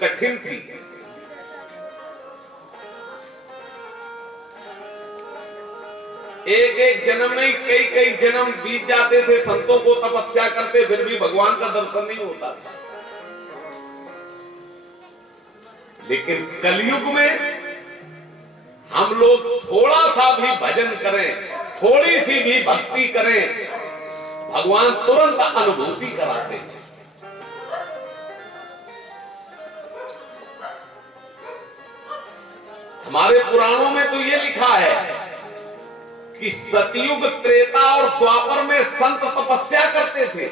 कठिन थी। एक जन्म में कई जन्म बीत जाते थे, संतों को तपस्या करते, फिर भी भगवान का दर्शन नहीं होता। लेकिन कलयुग में हम लोग थोड़ा सा भी भजन करें, थोड़ी सी भी भक्ति करें, भगवान तुरंत अनुभूति कराते हैं। हमारे पुराणों में तो ये लिखा है कि सतयुग, त्रेता और द्वापर में संत तपस्या करते थे।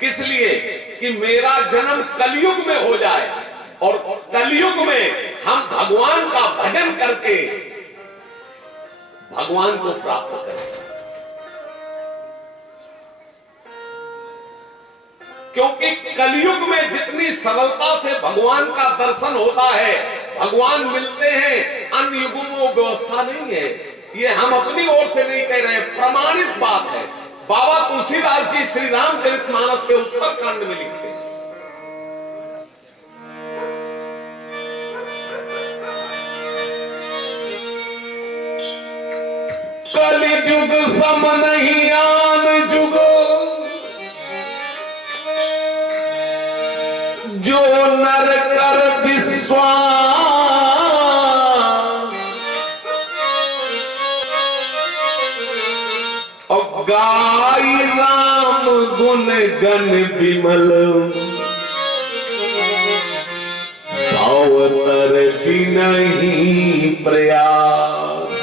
किस लिए? कि मेरा जन्म कलयुग में हो जाए और कलयुग में हम भगवान का भजन करके भगवान को प्राप्त करें। क्योंकि कलयुग में जितनी सरलता से भगवान का दर्शन होता है, भगवान मिलते हैं, अन्य युगों में वो व्यवस्था नहीं है। ये हम अपनी ओर से नहीं कह रहे, प्रमाणित बात है। बाबा तुलसीदास जी श्री रामचरितमानस के उत्तरकांड में लिखते हैं, कलिजुग सम नहीं आन जुग, जो नर कर विश्वास, और गाई राम गुण गण विमल, भावतर बिनहि प्रयास।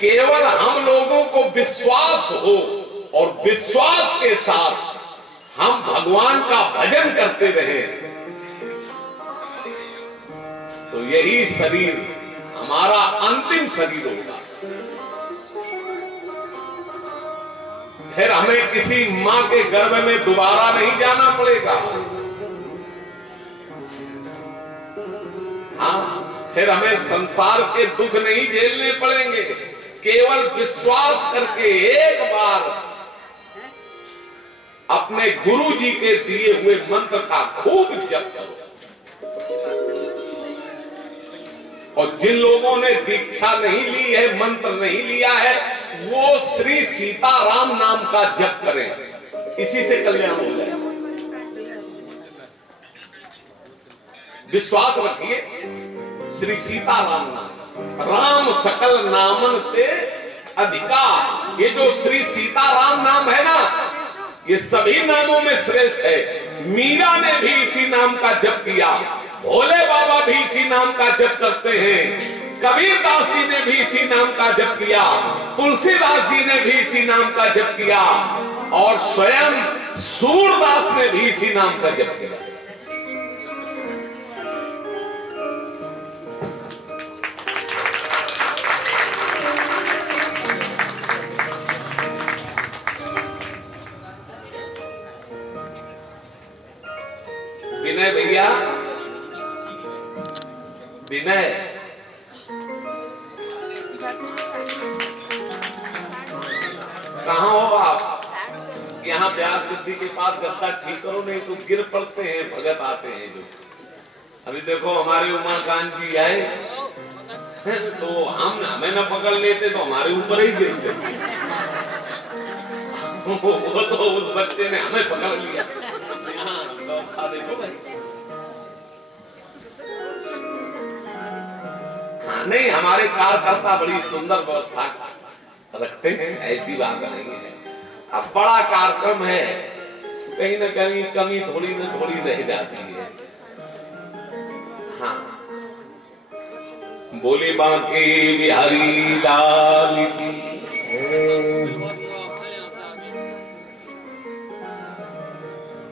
केवल हम लोगों को विश्वास हो और विश्वास के साथ हम भगवान का भजन करते रहे, तो यही शरीर हमारा अंतिम शरीर होगा। फिर हमें किसी मां के गर्भ में दोबारा नहीं जाना पड़ेगा। हाँ, फिर हमें संसार के दुख नहीं झेलने पड़ेंगे। केवल विश्वास करके एक बार अपने गुरु जी के दिए हुए मंत्र का खूब जप करो। और जिन लोगों ने दीक्षा नहीं ली है, मंत्र नहीं लिया है, वो श्री सीताराम नाम का जप करें, इसी से कल्याण हो जाए। विश्वास रखिए, श्री सीताराम नाम। राम सकल नामन ते अधिका। ये जो श्री सीताराम नाम है ना, ये सभी नामों में श्रेष्ठ है। मीरा ने भी इसी नाम का जप किया, भोले बाबा भी इसी नाम का जप करते हैं, कबीर दास जी ने भी इसी नाम का जप किया, तुलसीदास जी ने भी इसी नाम का जप किया, और स्वयं सूरदास ने भी इसी नाम का जप किया। विनय भैया, विनय, कहाँ हो आप? यहाँ व्यास गद्दी के पास गद्दा ठीक करो, नहीं तो गिर पड़ते हैं, भगत आते हैं जो। अभी देखो हमारे उमाकांत जी आए तो हमें न पकड़ लेते तो हमारे ऊपर ही गिरते। वो तो उस बच्चे ने हमें पकड़ लिया। यहाँ व्यवस्था देखो भाई। हाँ, नहीं, हमारे कार्यकर्ता बड़ी सुंदर व्यवस्था रखते हैं, ऐसी बात नहीं है। अब बड़ा कार्यक्रम है, कहीं न कहीं कमी थोड़ी न थोड़ी रह जाती है। हाँ, बोले बांके बिहारी लाल की।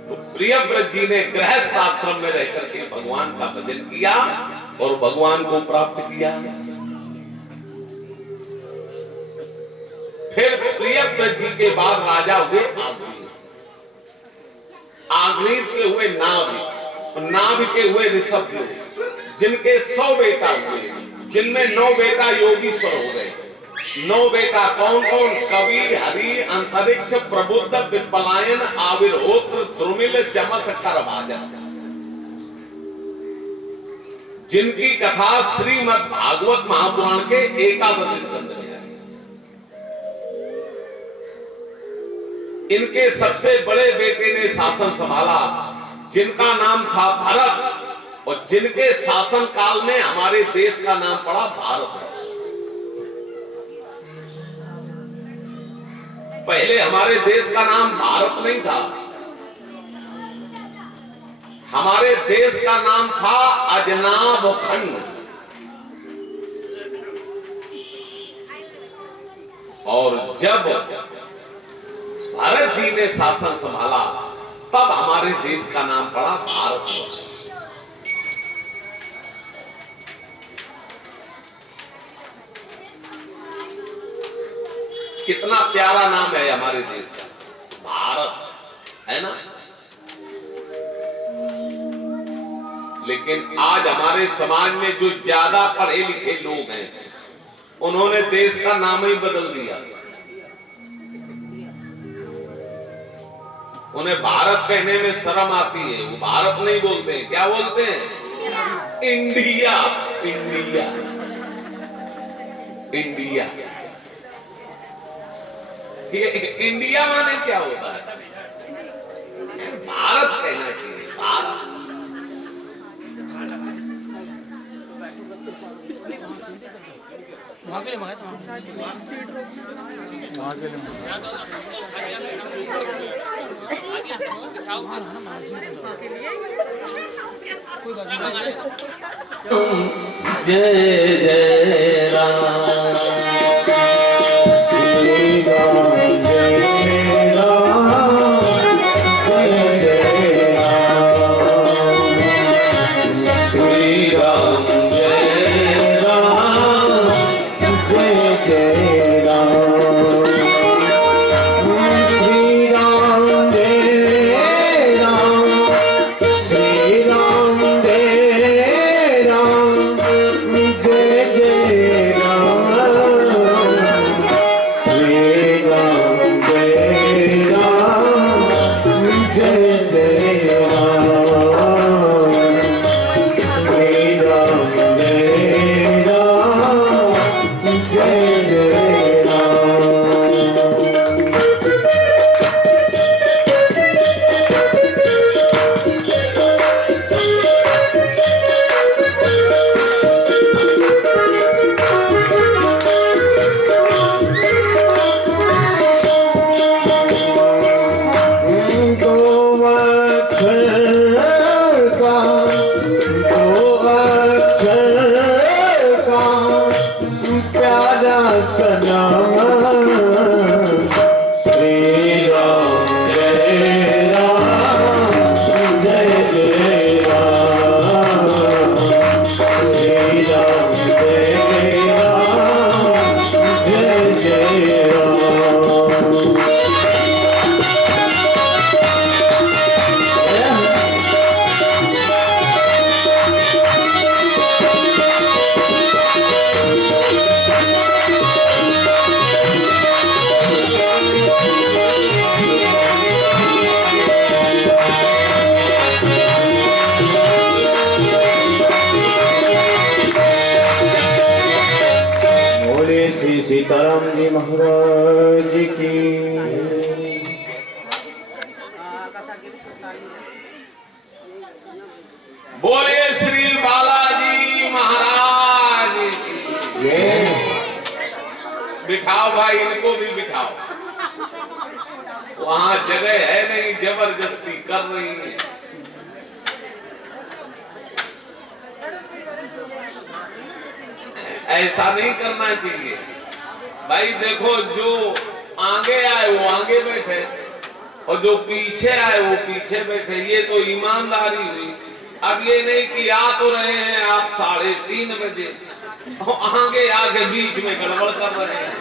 तो प्रियव्रत जी ने गृहस्थ आश्रम में रहकर के भगवान का भजन किया और भगवान को प्राप्त किया। फिर प्रियव्रत जी के बाद राजा हुए आग्नेय, आग्नेय के हुए नाभि, नाभि के हुए ऋषभदेव, जिनके 100 बेटा हुए, जिनमें 9 बेटा योगीश्वर हो गए। 9 बेटा कौन कौन? कवि, हरि, अंतरिक्ष, प्रबुद्ध, विपलायन, आविर्होत्र, द्रुमिल, चमस, करभाजन, जिनकी कथा श्रीमद् भागवत महापुराण के 11 स्कंद में है। इनके सबसे बड़े बेटे ने शासन संभाला, जिनका नाम था भरत, और जिनके शासन काल में हमारे देश का नाम पड़ा भारत। पहले हमारे देश का नाम भारत नहीं था, हमारे देश का नाम था अजनाब खंड। और जब भारत जी ने शासन संभाला तब हमारे देश का नाम पड़ा भारतवर्ष। कितना प्यारा नाम है हमारे देश का, भारत, है ना? लेकिन आज हमारे समाज में जो ज्यादा पढ़े लिखे लोग हैं, उन्होंने देश का नाम ही बदल दिया। उन्हें भारत कहने में शर्म आती है, वो भारत नहीं बोलते हैं, क्या बोलते हैं? India, India, India. ये इंडिया माने क्या होता है? भारत कहना चाहिए, भारत। जय जय राम, श्री राम जय राम, जय जय राम, श्री राम जय राम, जय जय राम, श्री राम जय राम, श्री राम जय राम, जय जय सनाम श्री राम जय राम जय जय राम श्री राम जय राम जय जय राम। बोले श्री सीताराम जी महाराज की। बोले श्री बालाजी महाराज की। बिठाओ भाई, इनको भी बिठाओ, वहां जगह है नहीं, जबरदस्ती कर रही है। ऐसा नहीं करना चाहिए भाई। देखो, जो आगे आए वो आगे बैठे और जो पीछे आए वो पीछे बैठे, ये तो ईमानदारी हुई। अब ये नहीं कि आ तो रहे हैं आप 3:30 बजे, आगे आके बीच में गड़बड़ कर रहे हैं।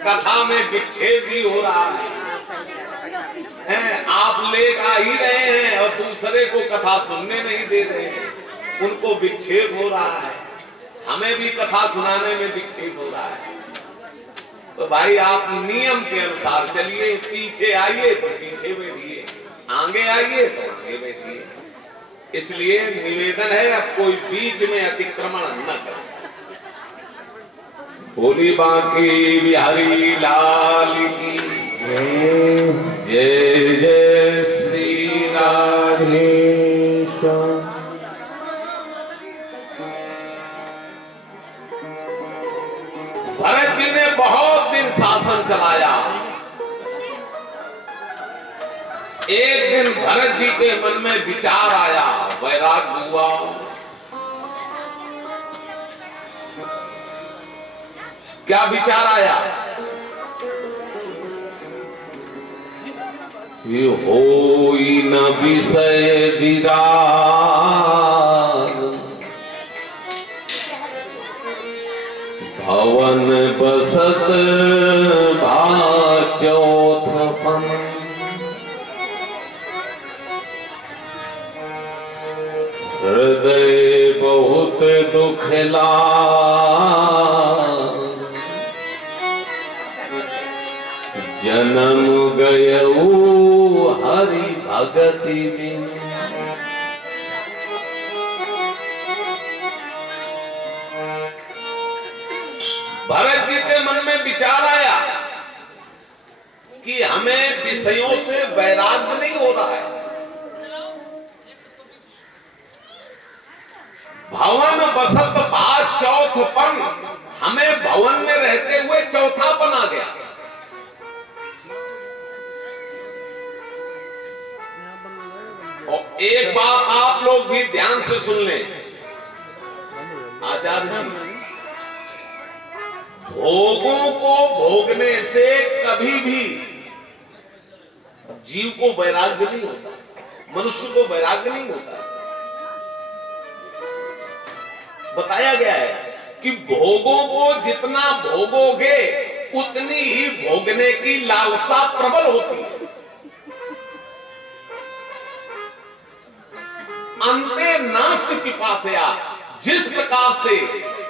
कथा में विक्षेप भी हो रहा है। आप लेट आ ही रहे हैं और दूसरे को कथा सुनने नहीं दे रहे हैं, उनको विक्षेप हो रहा है। हमें भी कथा सुनाने में विक्षेप हो रहा है। तो भाई आप नियम के अनुसार चलिए, पीछे आइए तो पीछे बैठिए, आगे आइए तो आगे बैठिए। इसलिए निवेदन है, अब कोई बीच में अतिक्रमण न करे। बोली बांके बिहारी लाल की जय जय श्री राधे। भरत जी ने बहुत दिन शासन चलाया। एक दिन भरत जी के मन में विचार आया, वैराग्य हुआ। क्या विचार आया? ये होई न विषय विराग, भवन बसत चौथपन। हृदय बहुत दुखला, जन्म गयऊ हरि भगति में। भरत जी के मन में विचार आया कि हमें विषयों से वैराग्य नहीं हो रहा है। भवन बसत बात चौथपन, हमें भवन में रहते हुए चौथापन आ गया। और एक बात आप लोग भी ध्यान से सुन लें आचार्य जी, भोगों को भोगने से कभी भी जीव को वैराग्य नहीं होता, मनुष्य को वैराग्य नहीं होता। बताया गया है कि भोगों को जितना भोगोगे उतनी ही भोगने की लालसा प्रबल होती है। अंते नास्ति पिपासया, जिस प्रकार से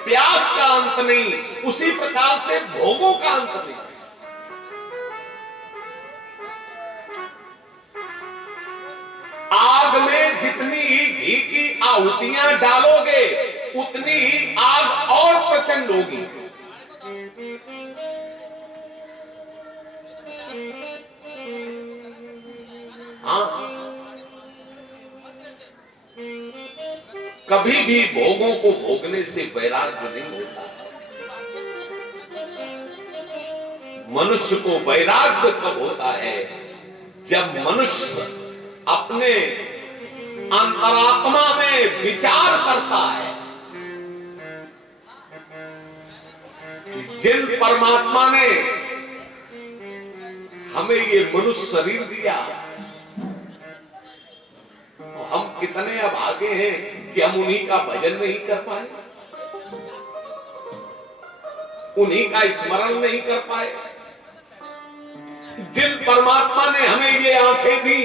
प्यास का अंत नहीं, उसी प्रकार से भोगों का अंत नहीं। आग में जितनी ही घी की आहुतियां डालोगे उतनी ही आग और प्रचंड होगी। हाँ, कभी भी भोगों को भोगने से वैराग्य नहीं होता। मनुष्य को वैराग्य कब होता है? जब मनुष्य अपने अंतरात्मा में विचार करता है जिन परमात्मा ने हमें ये मनुष्य शरीर दिया, हम कितने अभागे हैं कि हम उन्हीं का भजन नहीं कर पाए, उन्हीं का स्मरण नहीं कर पाए। जिन परमात्मा ने हमें ये आंखें दी,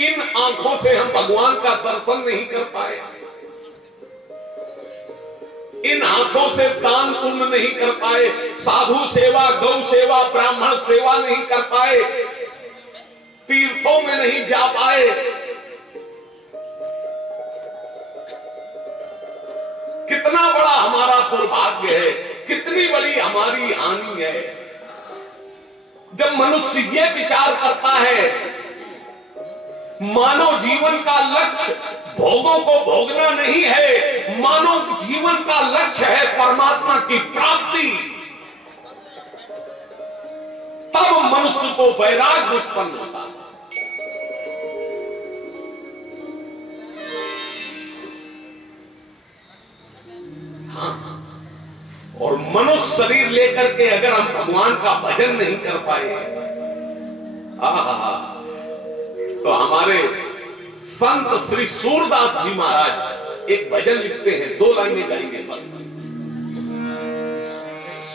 इन आंखों से हम भगवान का दर्शन नहीं कर पाए, इन हाथों से दान पुण्य नहीं कर पाए, साधु सेवा, गौ सेवा, ब्राह्मण सेवा नहीं कर पाए, तीर्थों में नहीं जा पाए। कितना बड़ा हमारा दुर्भाग्य है, कितनी बड़ी हमारी हानि है। जब मनुष्य ये विचार करता है मानव जीवन का लक्ष्य भोगों को भोगना नहीं है, मानव जीवन का लक्ष्य है परमात्मा की प्राप्ति, तब मनुष्य को वैराग्य उत्पन्न होता है। और मनुष्य शरीर लेकर के अगर हम भगवान का भजन नहीं कर पाए, तो हमारे संत श्री सूरदास जी महाराज एक भजन लिखते हैं, 2 लाइनें गाएंगे बस।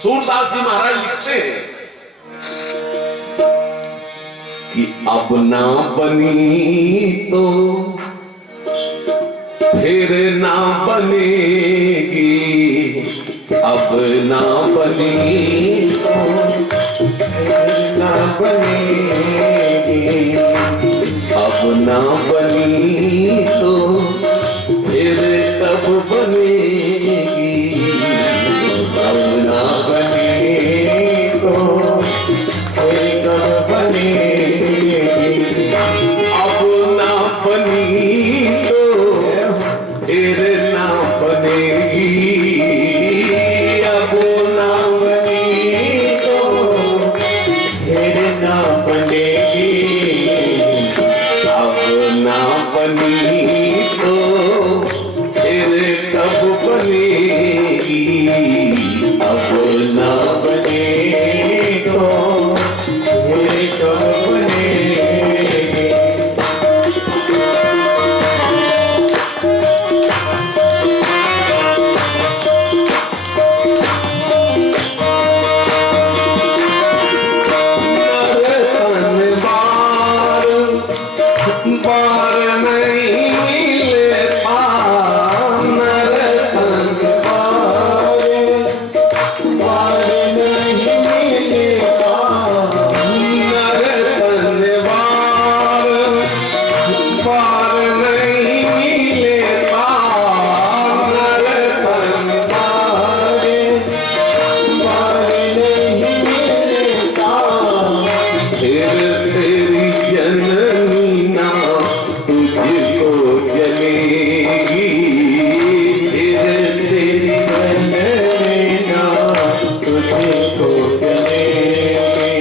सूरदास जी महाराज लिखते हैं कि अब ना बनी तो फिर ना बनेगी, अब ना बनी तो ना बनेगी, अब ना बनी तो फिर कब बनेगी, अब ना बनी तो फिर कब बनेगी, अब ना बनी तो फिर ना बनेगी, अब ना बनी तो फिर ना बनेगी, अब ना बनी तो फिर कब बनेगी, अब ना बनी तो फिर कब बनेगी। बार नहीं मिलता, नरतन बार नहीं मिलता, नरतन बार नहीं मिलता, नरतन बार नहीं मिलता, फिर तेरी जननी ना तुझको जलेगी, फिर तेरी ना तुझको जलेगी,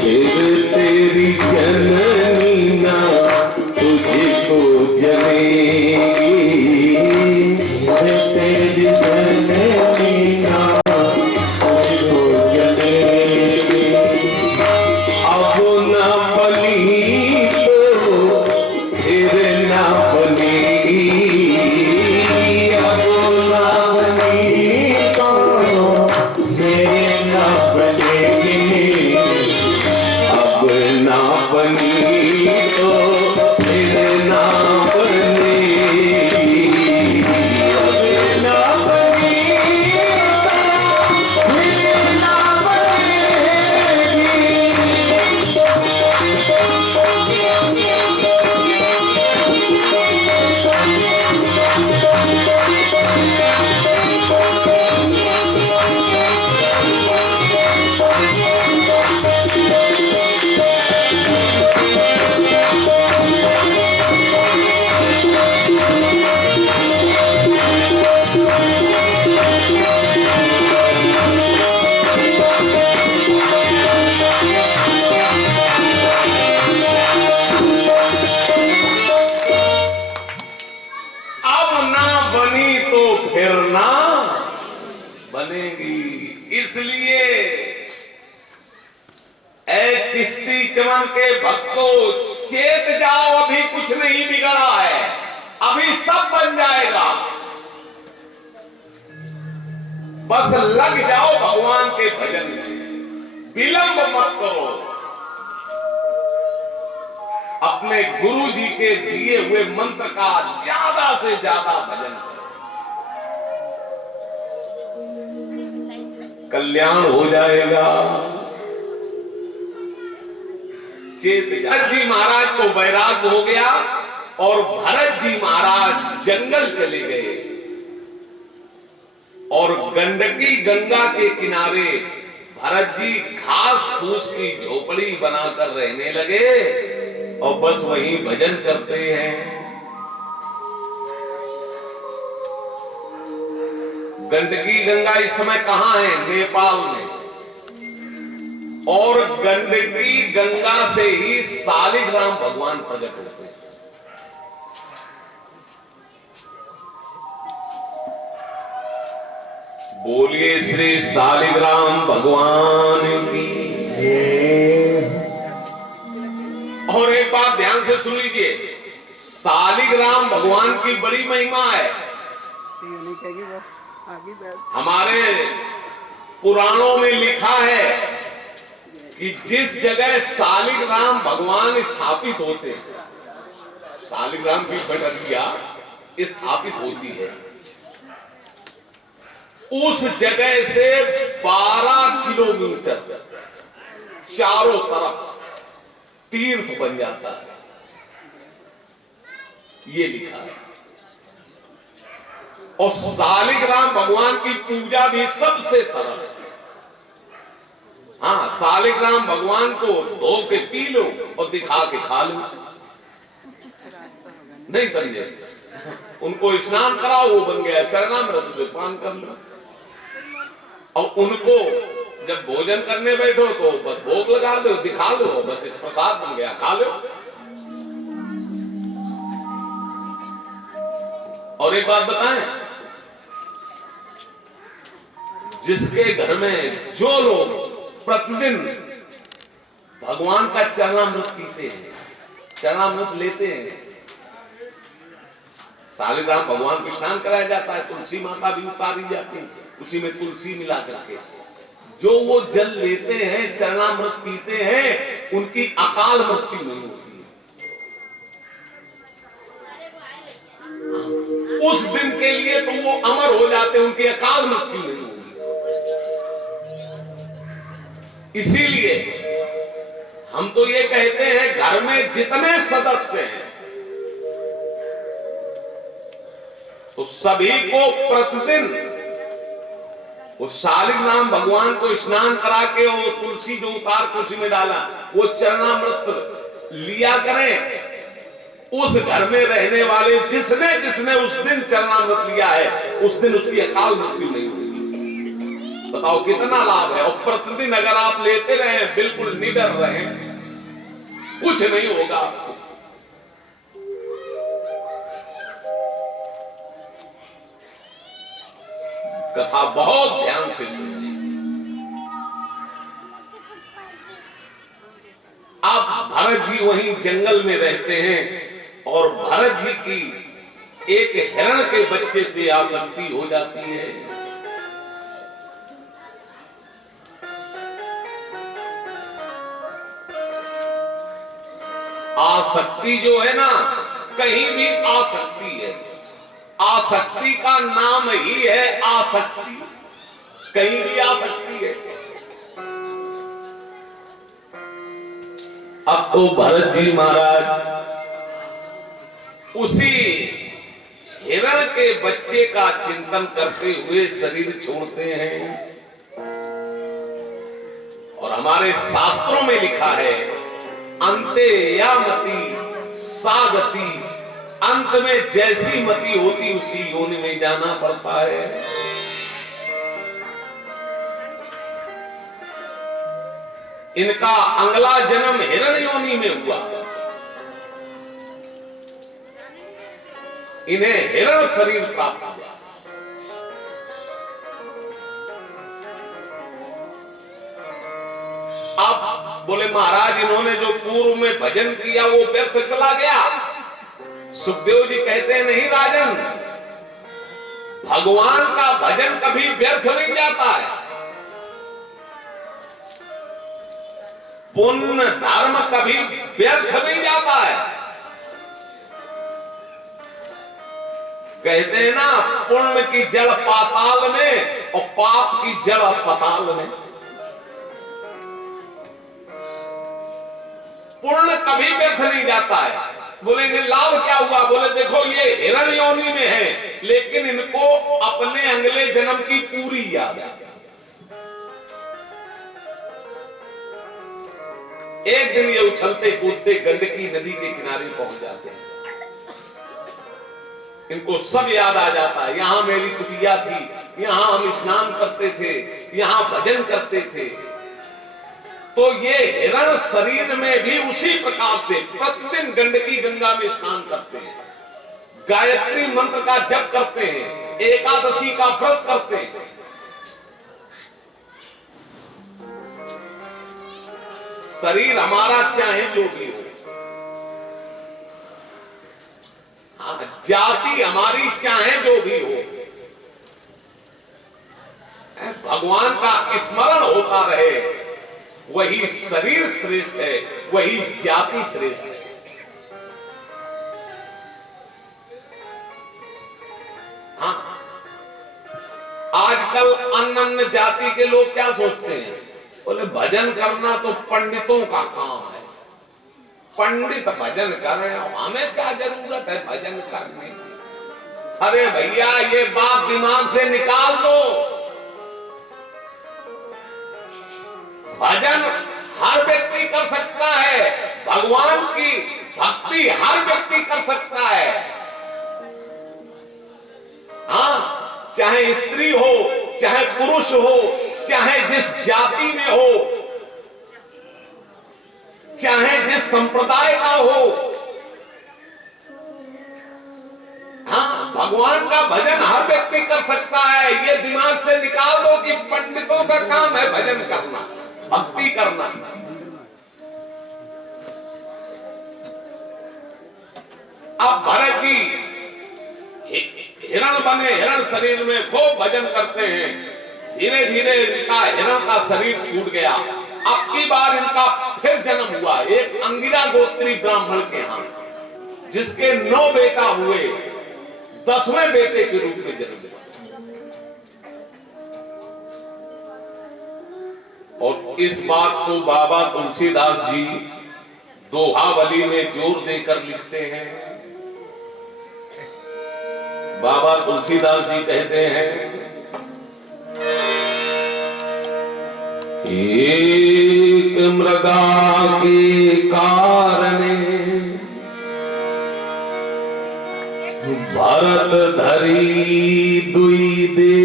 फिर तेरी जननी ना तुझको जलेगी, तेरी जननी ना तुझको जलेगी, अब ना बनी तो फिर ना बनेगी, अब ना बनी तो फिर ना बनेगी, अब ना बनी तो फिर ना बनेगी, अब ना बनी फिर ना बनेगी। अब ना बनी तो फिर ना बनेगी। इसलिए ऐ चिश्ती चमन के भक्तों, चेत जाओ, अभी कुछ नहीं बिगड़ा है, अभी सब बन जाएगा। बस लग जाओ भगवान के भजन में, विलंब मत करो। अपने गुरु जी के दिए हुए मंत्र का ज्यादा से ज्यादा भजन करो, कल्याण हो जाएगा। भरत जी महाराज को वैराग्य हो गया और भरत जी महाराज जंगल चले गए और गंडकी गंगा के किनारे भरत जी घास फूस की झोपड़ी बनाकर रहने लगे और बस वहीं भजन करते हैं। गंडकी गंगा इस समय कहां है? नेपाल में। और गंडकी गंगा से ही शालिग्राम भगवान प्रकट होते हैं। बोलिए श्री शालिग्राम भगवान की। और एक बात ध्यान से सुन लीजिए, शालिग्राम भगवान की बड़ी महिमा है। हमारे पुराणों में लिखा है कि जिस जगह शालिग्राम भगवान स्थापित होते हैं, शालिग्राम की बटरिया स्थापित होती है, उस जगह से 12 किलोमीटर चारों तरफ तीर्थ बन जाता है, ये लिखा है। और शालिग्राम भगवान की पूजा भी सबसे सरल है। हाँ, शालिग्राम भगवान को धो के पी लो और दिखा के खा लो। नहीं समझे? उनको स्नान कराओ, वो बन गया चरणामृत, से पान कर लो। और उनको जब भोजन करने बैठो तो बस भोग लगा दो, दिखा लो, बस प्रसाद बन गया, खा लो। और एक बात बताएं, जिसके घर में जो लोग प्रतिदिन भगवान का चरणामृत पीते हैं, चरणामृत लेते हैं, शालिग्राम भगवान को स्नान कराया जाता है, तुलसी माता भी उतारी जाती है, उसी में तुलसी मिला करके जो वो जल लेते हैं, चरणामृत पीते हैं, उनकी अकाल मृत्यु नहीं होती है। उस दिन के लिए तो वो अमर हो जाते हैं, उनकी अकाल मृत्यु नहीं होगी। इसीलिए हम तो ये कहते हैं, घर में जितने सदस्य हैं तो सभी को प्रतिदिन वो शालिग्राम भगवान को स्नान करा के वो तुलसी जो उतार के उसी में डाला, वो चरणामृत लिया करें। उस घर में रहने वाले जिसने जिसने उस दिन चरणामृत लिया है, उस दिन उसकी अकाल मृत्यु नहीं होगी। बताओ कितना लाभ है। और प्रतिदिन अगर आप लेते रहे, बिल्कुल निडर रहे, कुछ नहीं होगा आपको। कथा बहुत ध्यान से सुनिए। अब भरत जी वहीं जंगल में रहते हैं और भरत जी की एक हिरण के बच्चे से आसक्ति हो जाती है। आसक्ति जो है ना, कहीं भी आसक्ति है। आसक्ति का नाम ही है आसक्ति, कहीं भी आ सकती है। अब तो भरत जी महाराज उसी हिरण के बच्चे का चिंतन करते हुए शरीर छोड़ते हैं। और हमारे शास्त्रों में लिखा है, अंते या मति सा गति, अंत में जैसी मति होती उसी योनि में जाना पड़ता है। इनका अगला जन्म हिरण योनि में हुआ। इन्हें हिरण शरीर प्राप्त हुआ। बोले महाराज इन्होंने जो पूर्व में भजन किया वो व्यर्थ चला गया। सुखदेव जी कहते हैं नहीं राजन, भगवान का भजन कभी व्यर्थ नहीं जाता है। पुण्य धर्म कभी व्यर्थ नहीं जाता है। कहते हैं ना पुण्य की जड़ पाताल में और पाप की जड़ अस्पताल में। पुण्य कभी व्यर्थ नहीं जाता है। बोले इन्हें लाभ क्या हुआ? बोले देखो ये हिरण योनि में है लेकिन इनको अपने अगले जन्म की पूरी याद है। एक दिन ये उछलते कूदते गंडकी नदी के किनारे पहुंच जाते हैं। इनको सब याद आ जाता है, यहां मेरी कुटिया थी, यहां हम स्नान करते थे, यहां भजन करते थे। तो ये हिरण शरीर में भी उसी प्रकार से प्रतिदिन गंडकी गंगा में स्नान करते हैं, गायत्री मंत्र का जप करते हैं, एकादशी का व्रत करते हैं। शरीर हमारा चाहे जो भी हो, जाति हमारी चाहे जो भी हो, भगवान का स्मरण होता रहे, वही शरीर श्रेष्ठ है, वही जाति श्रेष्ठ है। हाँ, आजकल अन्य जाति के लोग क्या सोचते हैं? बोले भजन करना तो पंडितों का काम है, पंडित भजन कर रहे हैं, हमें क्या जरूरत है भजन करने? अरे भैया ये बात दिमाग से निकाल दो। भजन हर व्यक्ति कर सकता है, भगवान की भक्ति हर व्यक्ति कर सकता है। हाँ, चाहे स्त्री हो, चाहे पुरुष हो, चाहे जिस जाति में हो, चाहे जिस संप्रदाय का हो, हाँ, भगवान का भजन हर व्यक्ति कर सकता है। ये दिमाग से निकाल दो कि पंडितों का काम है भजन करना, भक्ति करना। अब भरत जी हिरण बने, हिरण शरीर में खूब भजन करते हैं। धीरे धीरे इनका हिरण का शरीर छूट गया। अब की बार इनका फिर जन्म हुआ एक अंगिरा गोत्री ब्राह्मण के यहाँ, जिसके 9 बेटा हुए, 10वें बेटे के रूप में जन्म हुआ। और इस बात को बाबा तुलसीदास जी दोहावली में जोर देकर लिखते हैं। बाबा तुलसीदास जी कहते हैं, एक मृगा के कारणे भरत धरी दुई दे,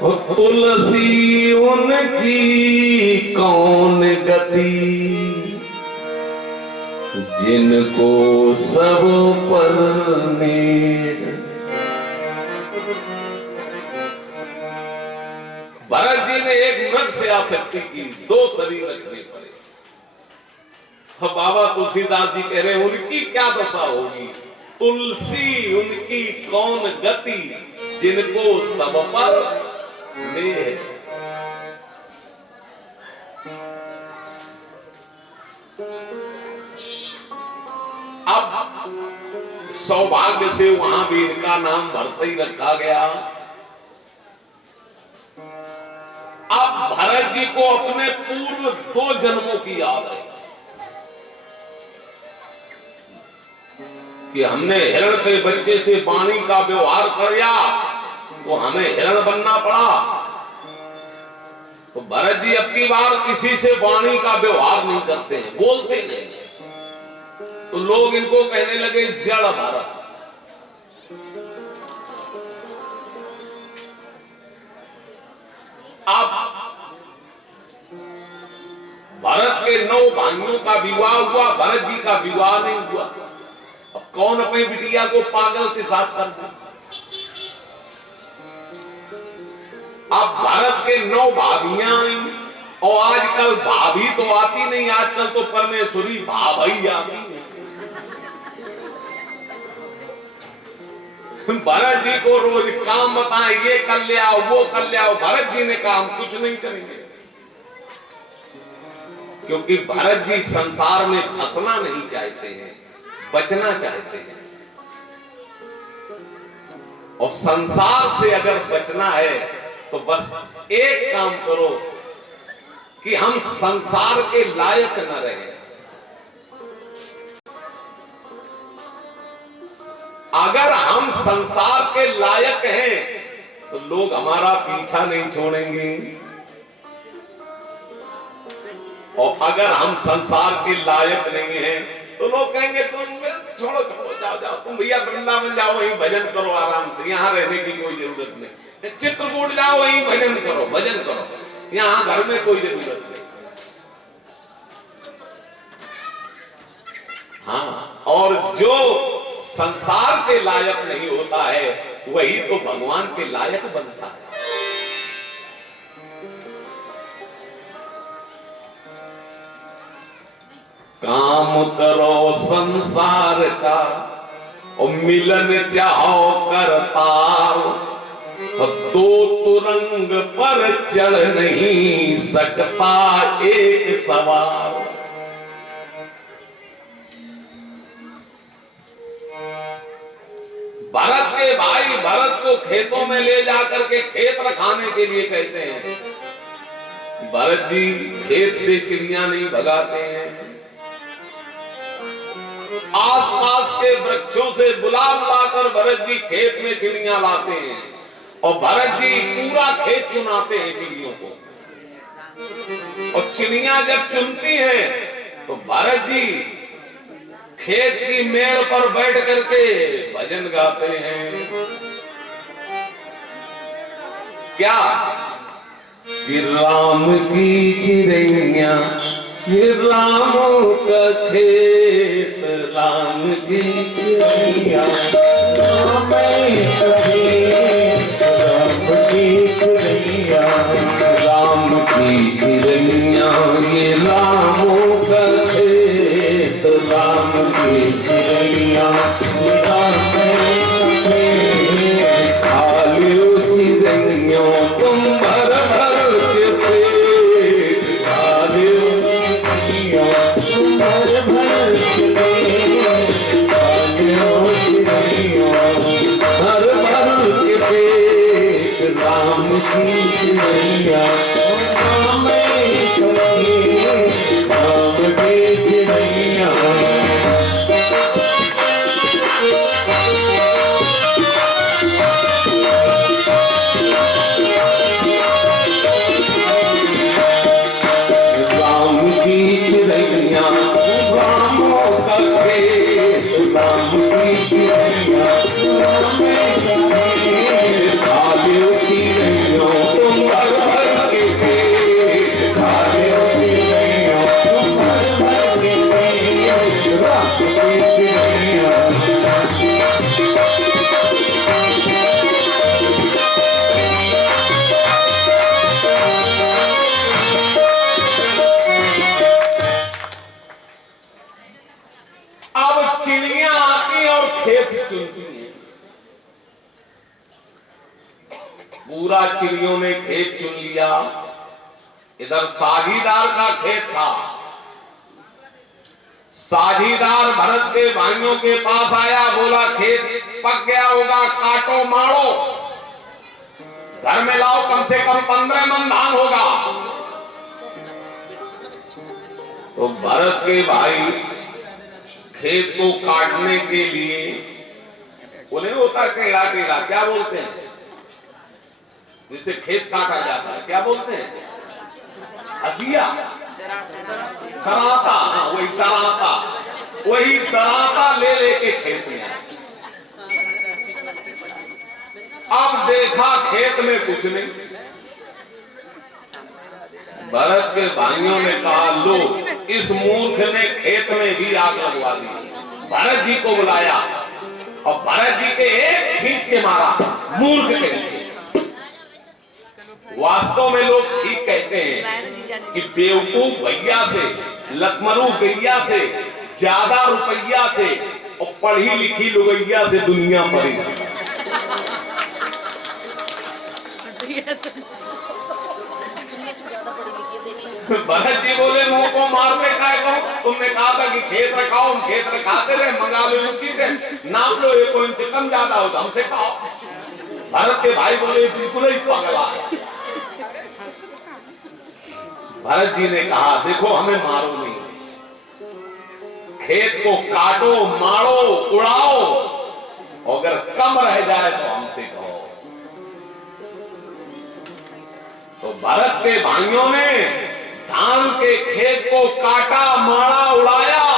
तुलसी उनकी कौन गति, जिनको सब पर नेर। भरत जी ने एक मृग से आसक्ति की, 2 शरीर रखने पड़े। अब बाबा तुलसीदास जी कह रहे हैं उनकी क्या दशा होगी? तुलसी उनकी कौन गति, जिनको सब पर नेह। अब सौभाग्य से वहां भी इनका नाम भरत ही रखा गया। अब भरत जी को अपने पूर्व 2 जन्मों की याद है कि हमने हिरण के बच्चे से वाणी का व्यवहार किया तो हमें हिरण बनना पड़ा। तो भरत जी अब की बार किसी से वाणी का व्यवहार नहीं करते हैं, बोलते नहीं। तो लोग इनको कहने लगे जड़ भरत। अब भरत के 9 भाइयों का विवाह हुआ, भरत जी का विवाह नहीं हुआ। अब कौन अपनी बिटिया को पागल के साथ कर दे? अब भरत के 9 भाभियां आई और आजकल भाभी तो आती नहीं, आजकल तो परमेश्वरी भाभी आती है। भरत जी को रोज काम बताएं, ये कर ले आओ, वो कर ले आओ। भरत जी ने काम कुछ नहीं करेंगे, क्योंकि भरत जी संसार में फंसना नहीं चाहते हैं, बचना चाहते हैं। और संसार से अगर बचना है तो बस एक काम करो कि हम संसार के लायक न रहें। अगर हम संसार के लायक हैं तो लोग हमारा पीछा नहीं छोड़ेंगे, और अगर हम संसार के लायक नहीं हैं तो लोग कहेंगे तुम छोड़ो छोड़ो, जाओ जाओ, तुम भैया वृंदावन जाओ, वहीं भजन करो आराम से, यहाँ रहने की कोई जरूरत नहीं। चित्रकूट जाओ, वहीं भजन करो, भजन करो, यहाँ घर में कोई जरूरत नहीं। हाँ, और जो संसार के लायक नहीं होता है वही तो भगवान के लायक बनता है। काम करो संसार का और मिलन चाहो करतार, और दो तुरंग पर चढ़ नहीं सकता एक सवार। भरत के भाई भरत को खेतों में ले जाकर के खेत रखाने के लिए कहते हैं। भरत जी खेत से चिड़िया नहीं भगाते हैं, आसपास के वृक्षों से बुला बुलाकर भरत जी खेत में चिड़िया लाते हैं, और भरत जी पूरा खेत चुनाते हैं चिड़ियों को। और चिड़िया जब चुनती हैं तो भरत जी खेत की मेड़ पर बैठ करके भजन गाते हैं। क्या कि राम की चिड़ैया ये रामों का खेत, राम की चिड़ैया राम की चिड़ैया, राम की चिड़ैया ये रामों का खेत, राम की चिड़ैया खालियो चिड़ैयों तुम भर भर के पेट, खालियो भर भर भर भर के पेट, राम की चिड़ैया राम की चिड़ैया। राम की चिड़ैया रामों का खेत, राम की चिड़ैया खालियो चिड़ैयों तुम भर भर के पेट, खालियो चिड़ैयों तुम भर भर के पेट, राम की चिड़ैया। अब चिड़िया आती और खेत चुनती हैं। पूरा चिड़ियों ने खेत चुन लिया। इधर साझीदार का खेत था। साझीदार भरत के भाइयों के पास आया, बोला खेत पक गया होगा, काटो मारो, घर में लाओ, कम से कम 15 मन धान होगा। तो भरत के भाई खेत को काटने के लिए, बोले होता टेढ़ा टेढ़ा, क्या बोलते हैं जिससे खेत काटा जाता है, क्या बोलते हैं? हसिया, तराता। हाँ, वही तराता, वही तराता ले लेके खेत में आए। अब देखा खेत में कुछ नहीं। भरत के भाइयों ने कहा, लो इस मूर्ख ने खेत में भी आग लगवा दी। भरत जी को बुलाया और भरत जी के एक खींच के मारा, मूर्ख कहीं के। वास्तव में लोग ठीक कहते हैं कि बेवकूफ भैया से, लखमरू गैया से, ज्यादा रुपया से और पढ़ी लिखी लुगैया से दुनिया पड़ी। भरत जी बोले मुंह को मारते काय करो, तुमने कहा था कि खेत रखाओ, हम खेत रखाते रहे, मंगा लो रुचि से, नाप लो, ये कोई इनसे कम ज्यादा हो तो हमसे खाओ। भरत के भाई बोले बिल्कुल ही पगला है। भरत जी ने कहा देखो हमें मारो नहीं, खेत को काटो, मारो, उड़ाओ, अगर कम रह जाए तो हमसे कहो। तो भरत के भाइयों ने धान के खेत को काटा, मारा, उड़ाया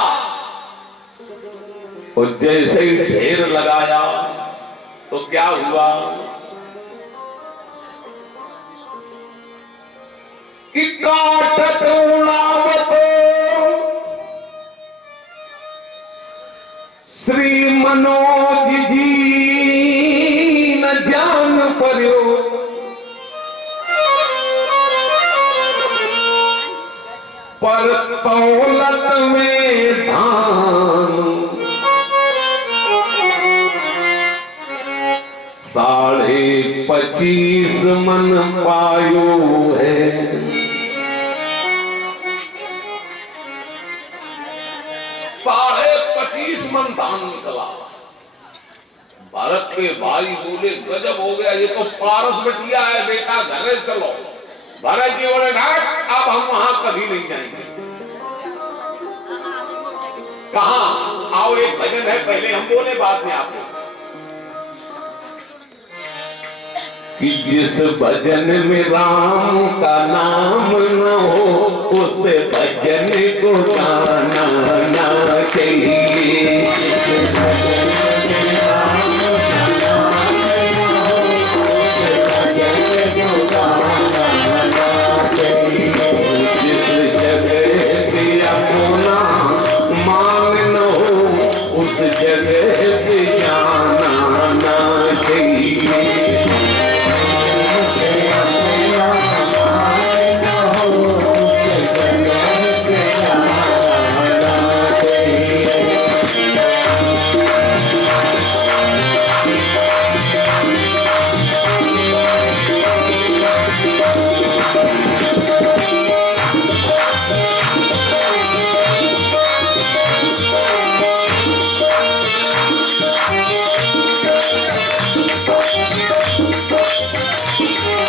और जैसे ही ढेर लगाया तो क्या हुआ कि काटत उड़ावत श्री मनोज जी न जान पर्यो, पर तौलत में धान 25.5 मन पायो है। 25.5 मन धान निकला। भारत के भाई बोले गजब हो गया, ये तो पारस बटिया है बेटा, घरे चलो। भरत जी बोले घाट, अब हम वहां कभी नहीं जाएंगे। कहा आओ, एक भजन है, पहले हम बोले बाद में आप। कि जिस भजन में राम का नाम न हो, उस भजन को गाना ना चाहिए। जिस जगह पे अपना मान न हो, उस जगह पे जाना ना चाहिए।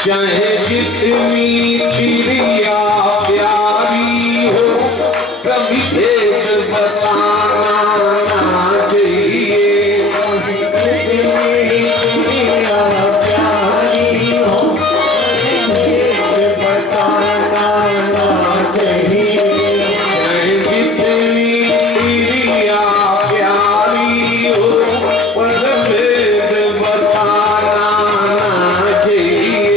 चाहे जितनी प्रिया प्यारी हो, कभी भेद बताना ना चाहिए। जितनी प्रिया प्यारी हो, भेद बताना ना चाहिए। चाहे जितनी प्रिया प्यारी हो, भेद बताना ना चाहिए।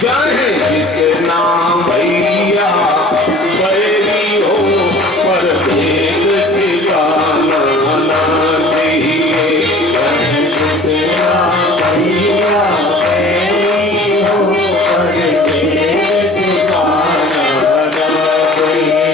चाहे जितना भैया बैरी हो, पर भेद छिपाना ना चाहिए। चाहे जितना भैया बैरी हो, पर भेद छिपाना ना चाहिए।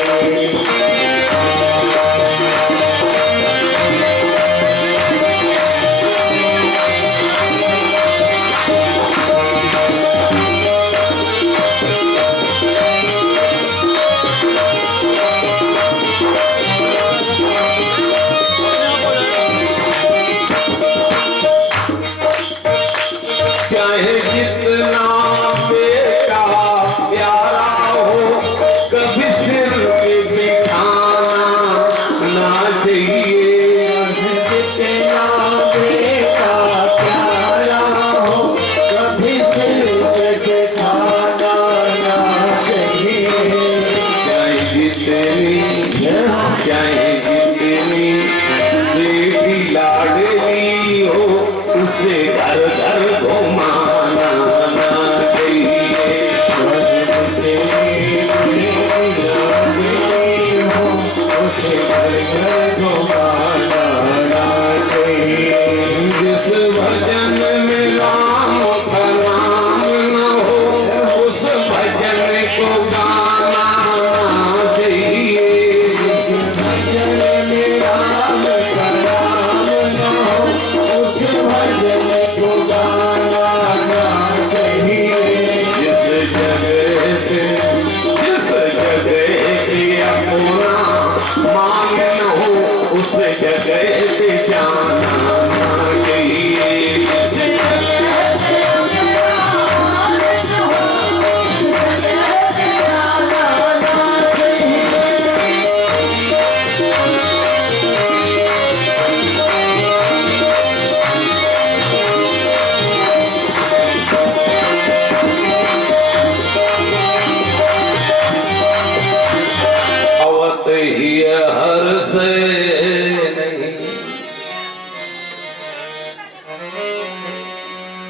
चाहे जितना बेटा प्यारा हो, कभी सिर पे बिठाना ना चाहिए। जितना बेटा प्यारा हो, कभी सिर पे बिठाना ना चाहिए। चाहे जितनी बेटी लाडली हो, उसे घर घर घुमाना ना चाहिए।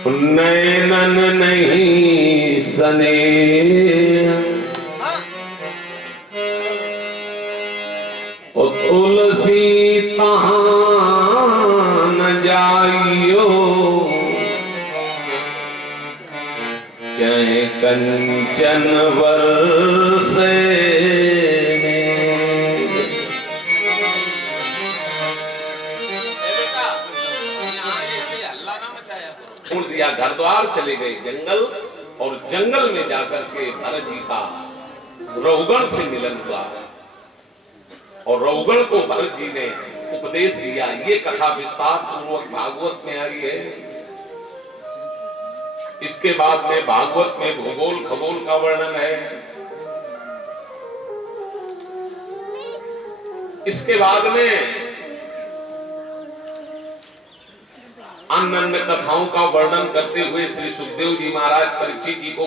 नैनन नहीं स्नेह ओ तुलसी तहां न जाइयो चाहे कंचन बरसे छोड़ दिया, घर द्वार चले गए जंगल, और जंगल में जाकर के भरत जी का रघुगण से मिलन हुआ, और रघुगण को भरत जी ने उपदेश दिया। ये कथा विस्तार पूर्वक भागवत में आई है। इसके बाद में भागवत में भूगोल खगोल का वर्णन है। इसके बाद में अन्य अन्य कथाओं का वर्णन करते हुए श्री सुखदेव जी महाराज परीक्षित जी को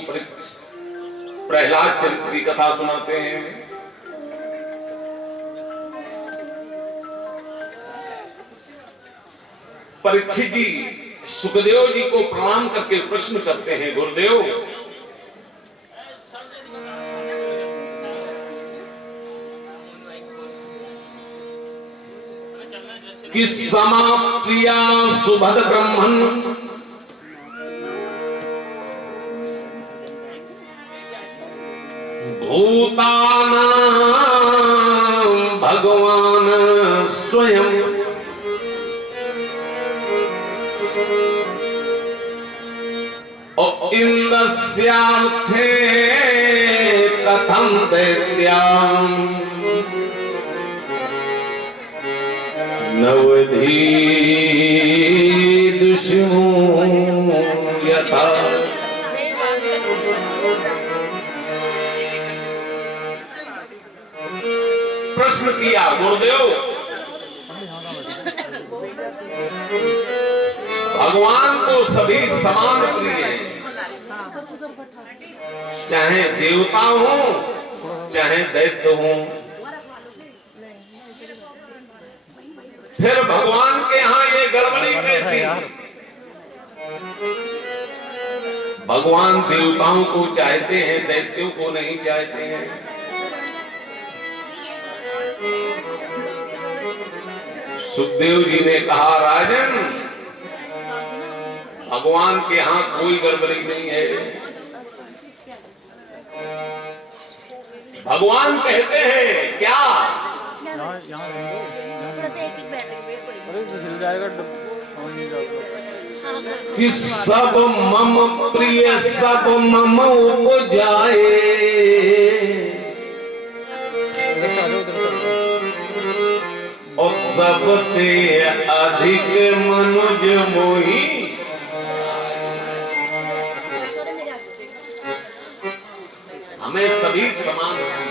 प्रहलाद चरित्र की कथा सुनाते हैं। परीक्षित जी सुखदेव जी को प्रणाम करके प्रश्न करते हैं, गुरुदेव कि समाप्रिया सुभद ब्रह्मन भूतानां भगवान स्वयं इंद्रस्यार्थे कथं दैत्याम् नवधी दुष्मो यथा। प्रश्न किया, गुरुदेव भगवान को सभी समान प्रिय हैं, चाहे देवता हो चाहे दैत्य हो। फिर भगवान के यहाँ ये गड़बड़ी कैसी? भगवान देवताओं को चाहते हैं, दैत्यों को नहीं चाहते हैं। सुखदेव जी ने कहा, राजन भगवान के यहाँ कोई गड़बड़ी नहीं है। भगवान कहते हैं क्या? कि सब मम प्रिय सब मम उपजाए, और सबते अधिक मनुज मोही। हमें सभी समान हैं,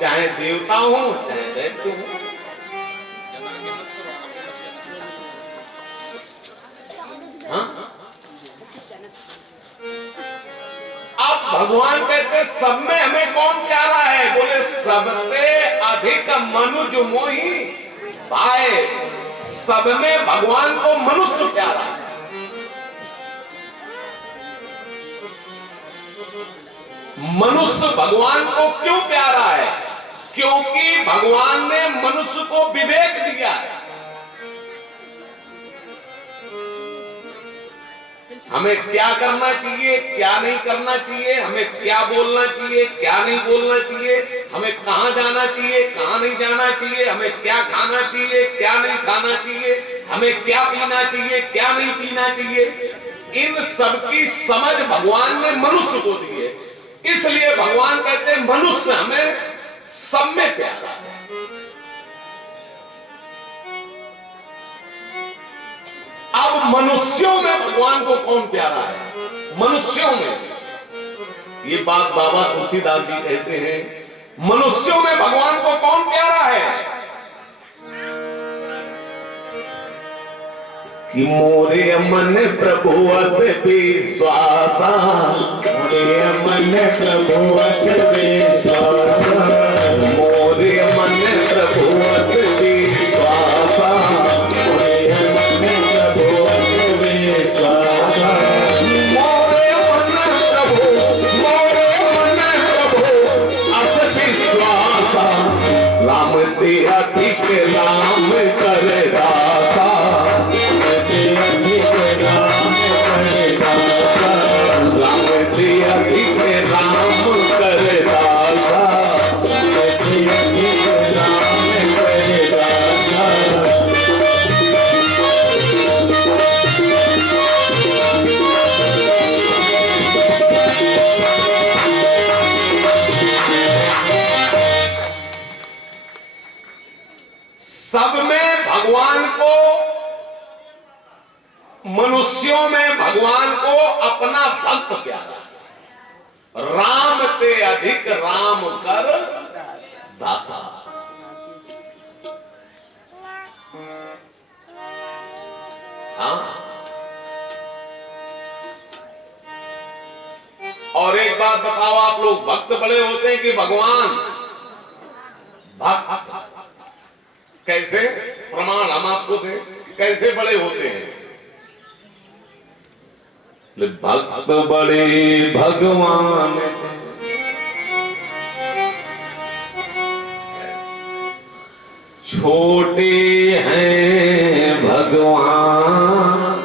चाहे देवता हो चाहे दैत्य हो। हाँ? अब भगवान कहते सब में हमें कौन प्यारा है? बोले सबसे अधिक मनुज मोही। भाई सब में भगवान को मनुष्य प्यारा है। मनुष्य भगवान को क्यों प्यारा है? क्योंकि भगवान ने मनुष्य को विवेक दिया है। हमें क्या करना चाहिए, क्या नहीं करना चाहिए, हमें क्या बोलना चाहिए, क्या नहीं बोलना चाहिए, हमें कहां जाना चाहिए, कहां नहीं जाना चाहिए, हमें क्या खाना चाहिए, क्या नहीं खाना चाहिए, हमें क्या पीना चाहिए, क्या नहीं पीना चाहिए, इन सब की समझ भगवान ने मनुष्य को दी है। इसलिए भगवान कहते हैं मनुष्य हमें सब में प्यारा है। अब मनुष्यों में भगवान को कौन प्यारा है? मनुष्यों में, ये बात बाबा तुलसीदास जी कहते हैं, मनुष्यों में भगवान को कौन प्यारा है? कि मोरे मन प्रभु अस विश्वासा, मोरे मन प्रभु अस विश्वासा, मोरे मन प्रभु अस विश्वासा, मोरे मन प्रभु अस विश्वासा। मनुष्यों में भगवान को अपना भक्त प्यारा, राम ते अधिक राम कर दासा। हाँ, और एक बात बताओ, आप लोग भक्त बड़े होते हैं कि भगवान? भक्त कैसे? प्रमाण हम आपको दें, कैसे बड़े होते हैं? भक्त बड़े भगवान, छोटे हैं भगवान,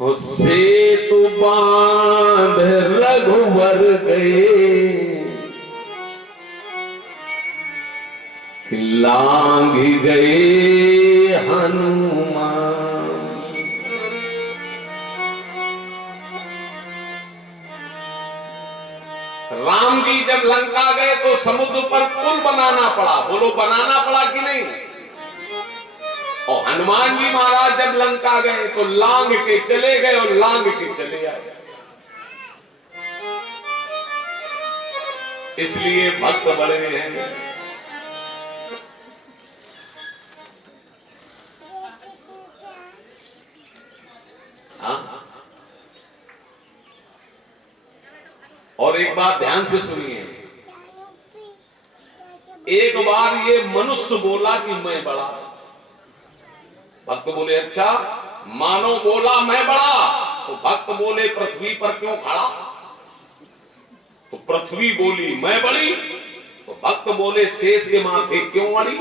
उससे तू बांध रघुवर गए, लांग गए हनुमान। राम जी जब लंका गए तो समुद्र पर पुल बनाना पड़ा, बोलो बनाना पड़ा कि नहीं? और हनुमान जी महाराज जब लंका गए तो लांग के चले गए और लांग के चले आए। इसलिए भक्त बड़े हैं। हाँ? और एक बात ध्यान से सुनिए, एक बार ये मनुष्य बोला कि मैं बड़ा। भक्त बोले अच्छा, मानो बोला मैं बड़ा, तो भक्त बोले पृथ्वी पर क्यों खड़ा? तो पृथ्वी बोली मैं बड़ी, तो भक्त बोले शेष के माथे क्यों अड़ी?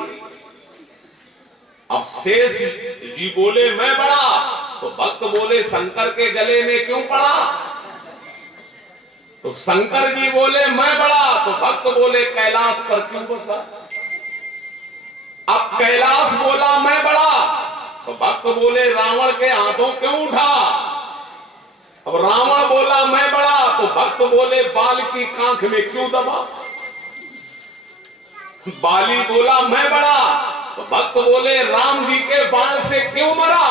अब शेष जी बोले मैं बड़ा, तो भक्त बोले शंकर के गले में क्यों पड़ा? तो शंकर जी बोले मैं बड़ा, तो भक्त बोले कैलाश पर क्यों बसा? अब कैलाश बोला मैं बड़ा, तो भक्त बोले रावण के हाथों क्यों उठा? अब रावण बोला मैं बड़ा, तो भक्त बोले बाल की कांख में क्यों दबा? बाली बोला मैं बड़ा, तो भक्त बोले राम जी के बाल से क्यों मरा?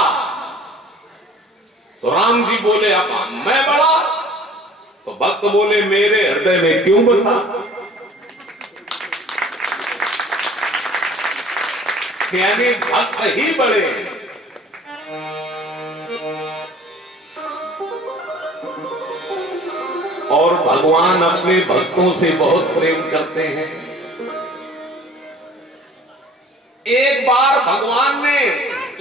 तो राम जी बोले अब मैं बड़ा, तो भक्त बोले मेरे हृदय में क्यों बसा? यानी भक्त ही बड़े हैं। और भगवान अपने भक्तों से बहुत प्रेम करते हैं। एक बार भगवान ने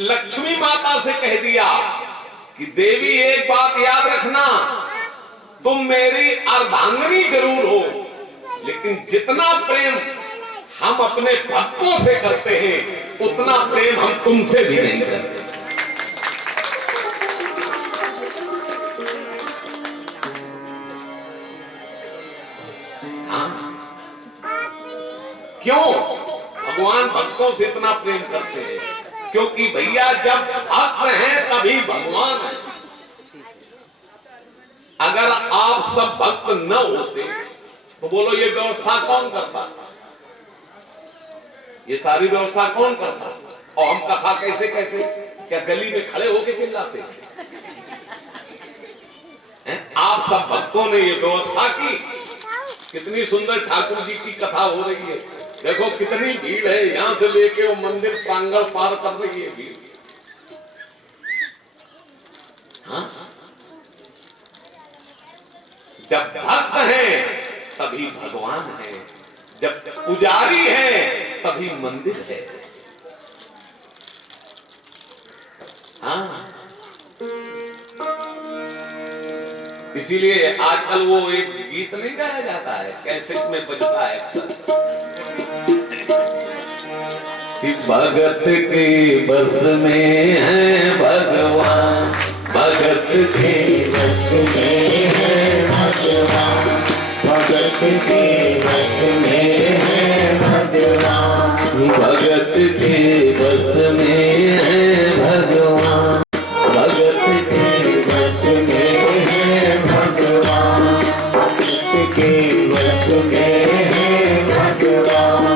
लक्ष्मी माता से कह दिया कि देवी एक बात याद रखना, तुम मेरी अर्धांगिनी जरूर हो, लेकिन जितना प्रेम हम अपने भक्तों से करते हैं उतना प्रेम हम तुमसे भी नहीं करते। क्यों भगवान भक्तों से इतना प्रेम करते हैं? क्योंकि भैया जब भक्त हैं तभी भगवान है। अगर आप सब भक्त न होते तो बोलो ये व्यवस्था कौन करता? ये सारी व्यवस्था कौन करता? और हम कथा कैसे कहते? क्या गली में खड़े होके चिल्लाते? आप सब भक्तों ने ये व्यवस्था की। कितनी सुंदर ठाकुर जी की कथा हो रही है। देखो कितनी भीड़ है, यहां से लेके वो मंदिर प्रांगण पार कर रही है भीड़। हाँ? जब भक्त हैं तभी भगवान है, जब पुजारी है तभी मंदिर है। हाँ? इसीलिए आजकल वो एक गीत नहीं गाया जाता है, कैसेट में बजता है अक्सर कि भगत के बस में है भगवान, भगत के बस में है भगवान, भगत के बस में है भगवान, भगत के बस में है भगवान, भगत के बस में है भगवान, भगत के बस में है भगवान।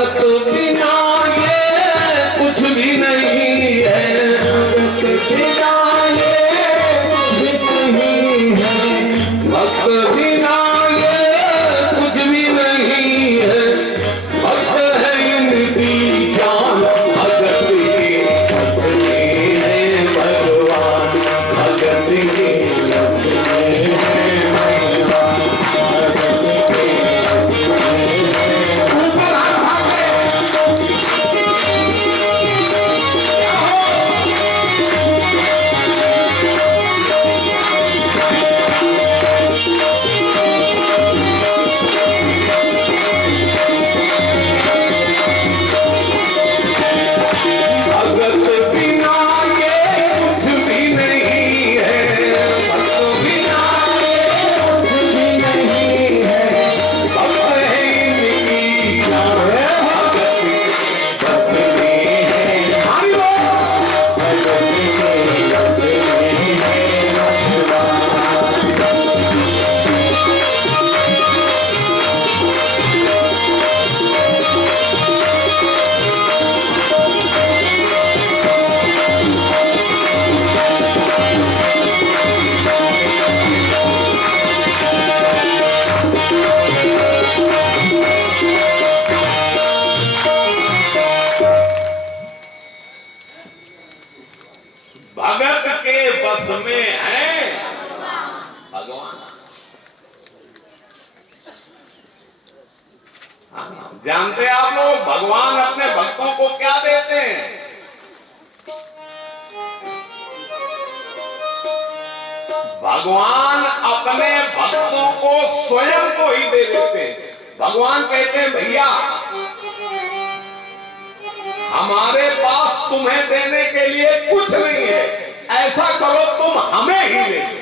भगत बिना ये कुछ भी नहीं है, भगत बिना ये कुछ नहीं है, भक्त बिना ये कुछ भी नहीं है, भक्त है इनकी जान, भगत की असली है भगवान, भगत की असली है भगवान, भगत की भगत बिना ये कुछ भी नहीं है, भक्त बिना ये कुछ भी नहीं है, भक्त है इनकी जान, भगत की असली है भगवान, भगत की असली है भगवान। भगत के बस में है भगवान। जानते हैं आप लोग भगवान अपने भक्तों को क्या देते हैं? भगवान अपने भक्तों को स्वयं को ही दे देते हैं। भगवान कहते हैं भैया हमारे पास तुम्हें देने के लिए कुछ नहीं है, ऐसा करो तुम हमें ही ले लो।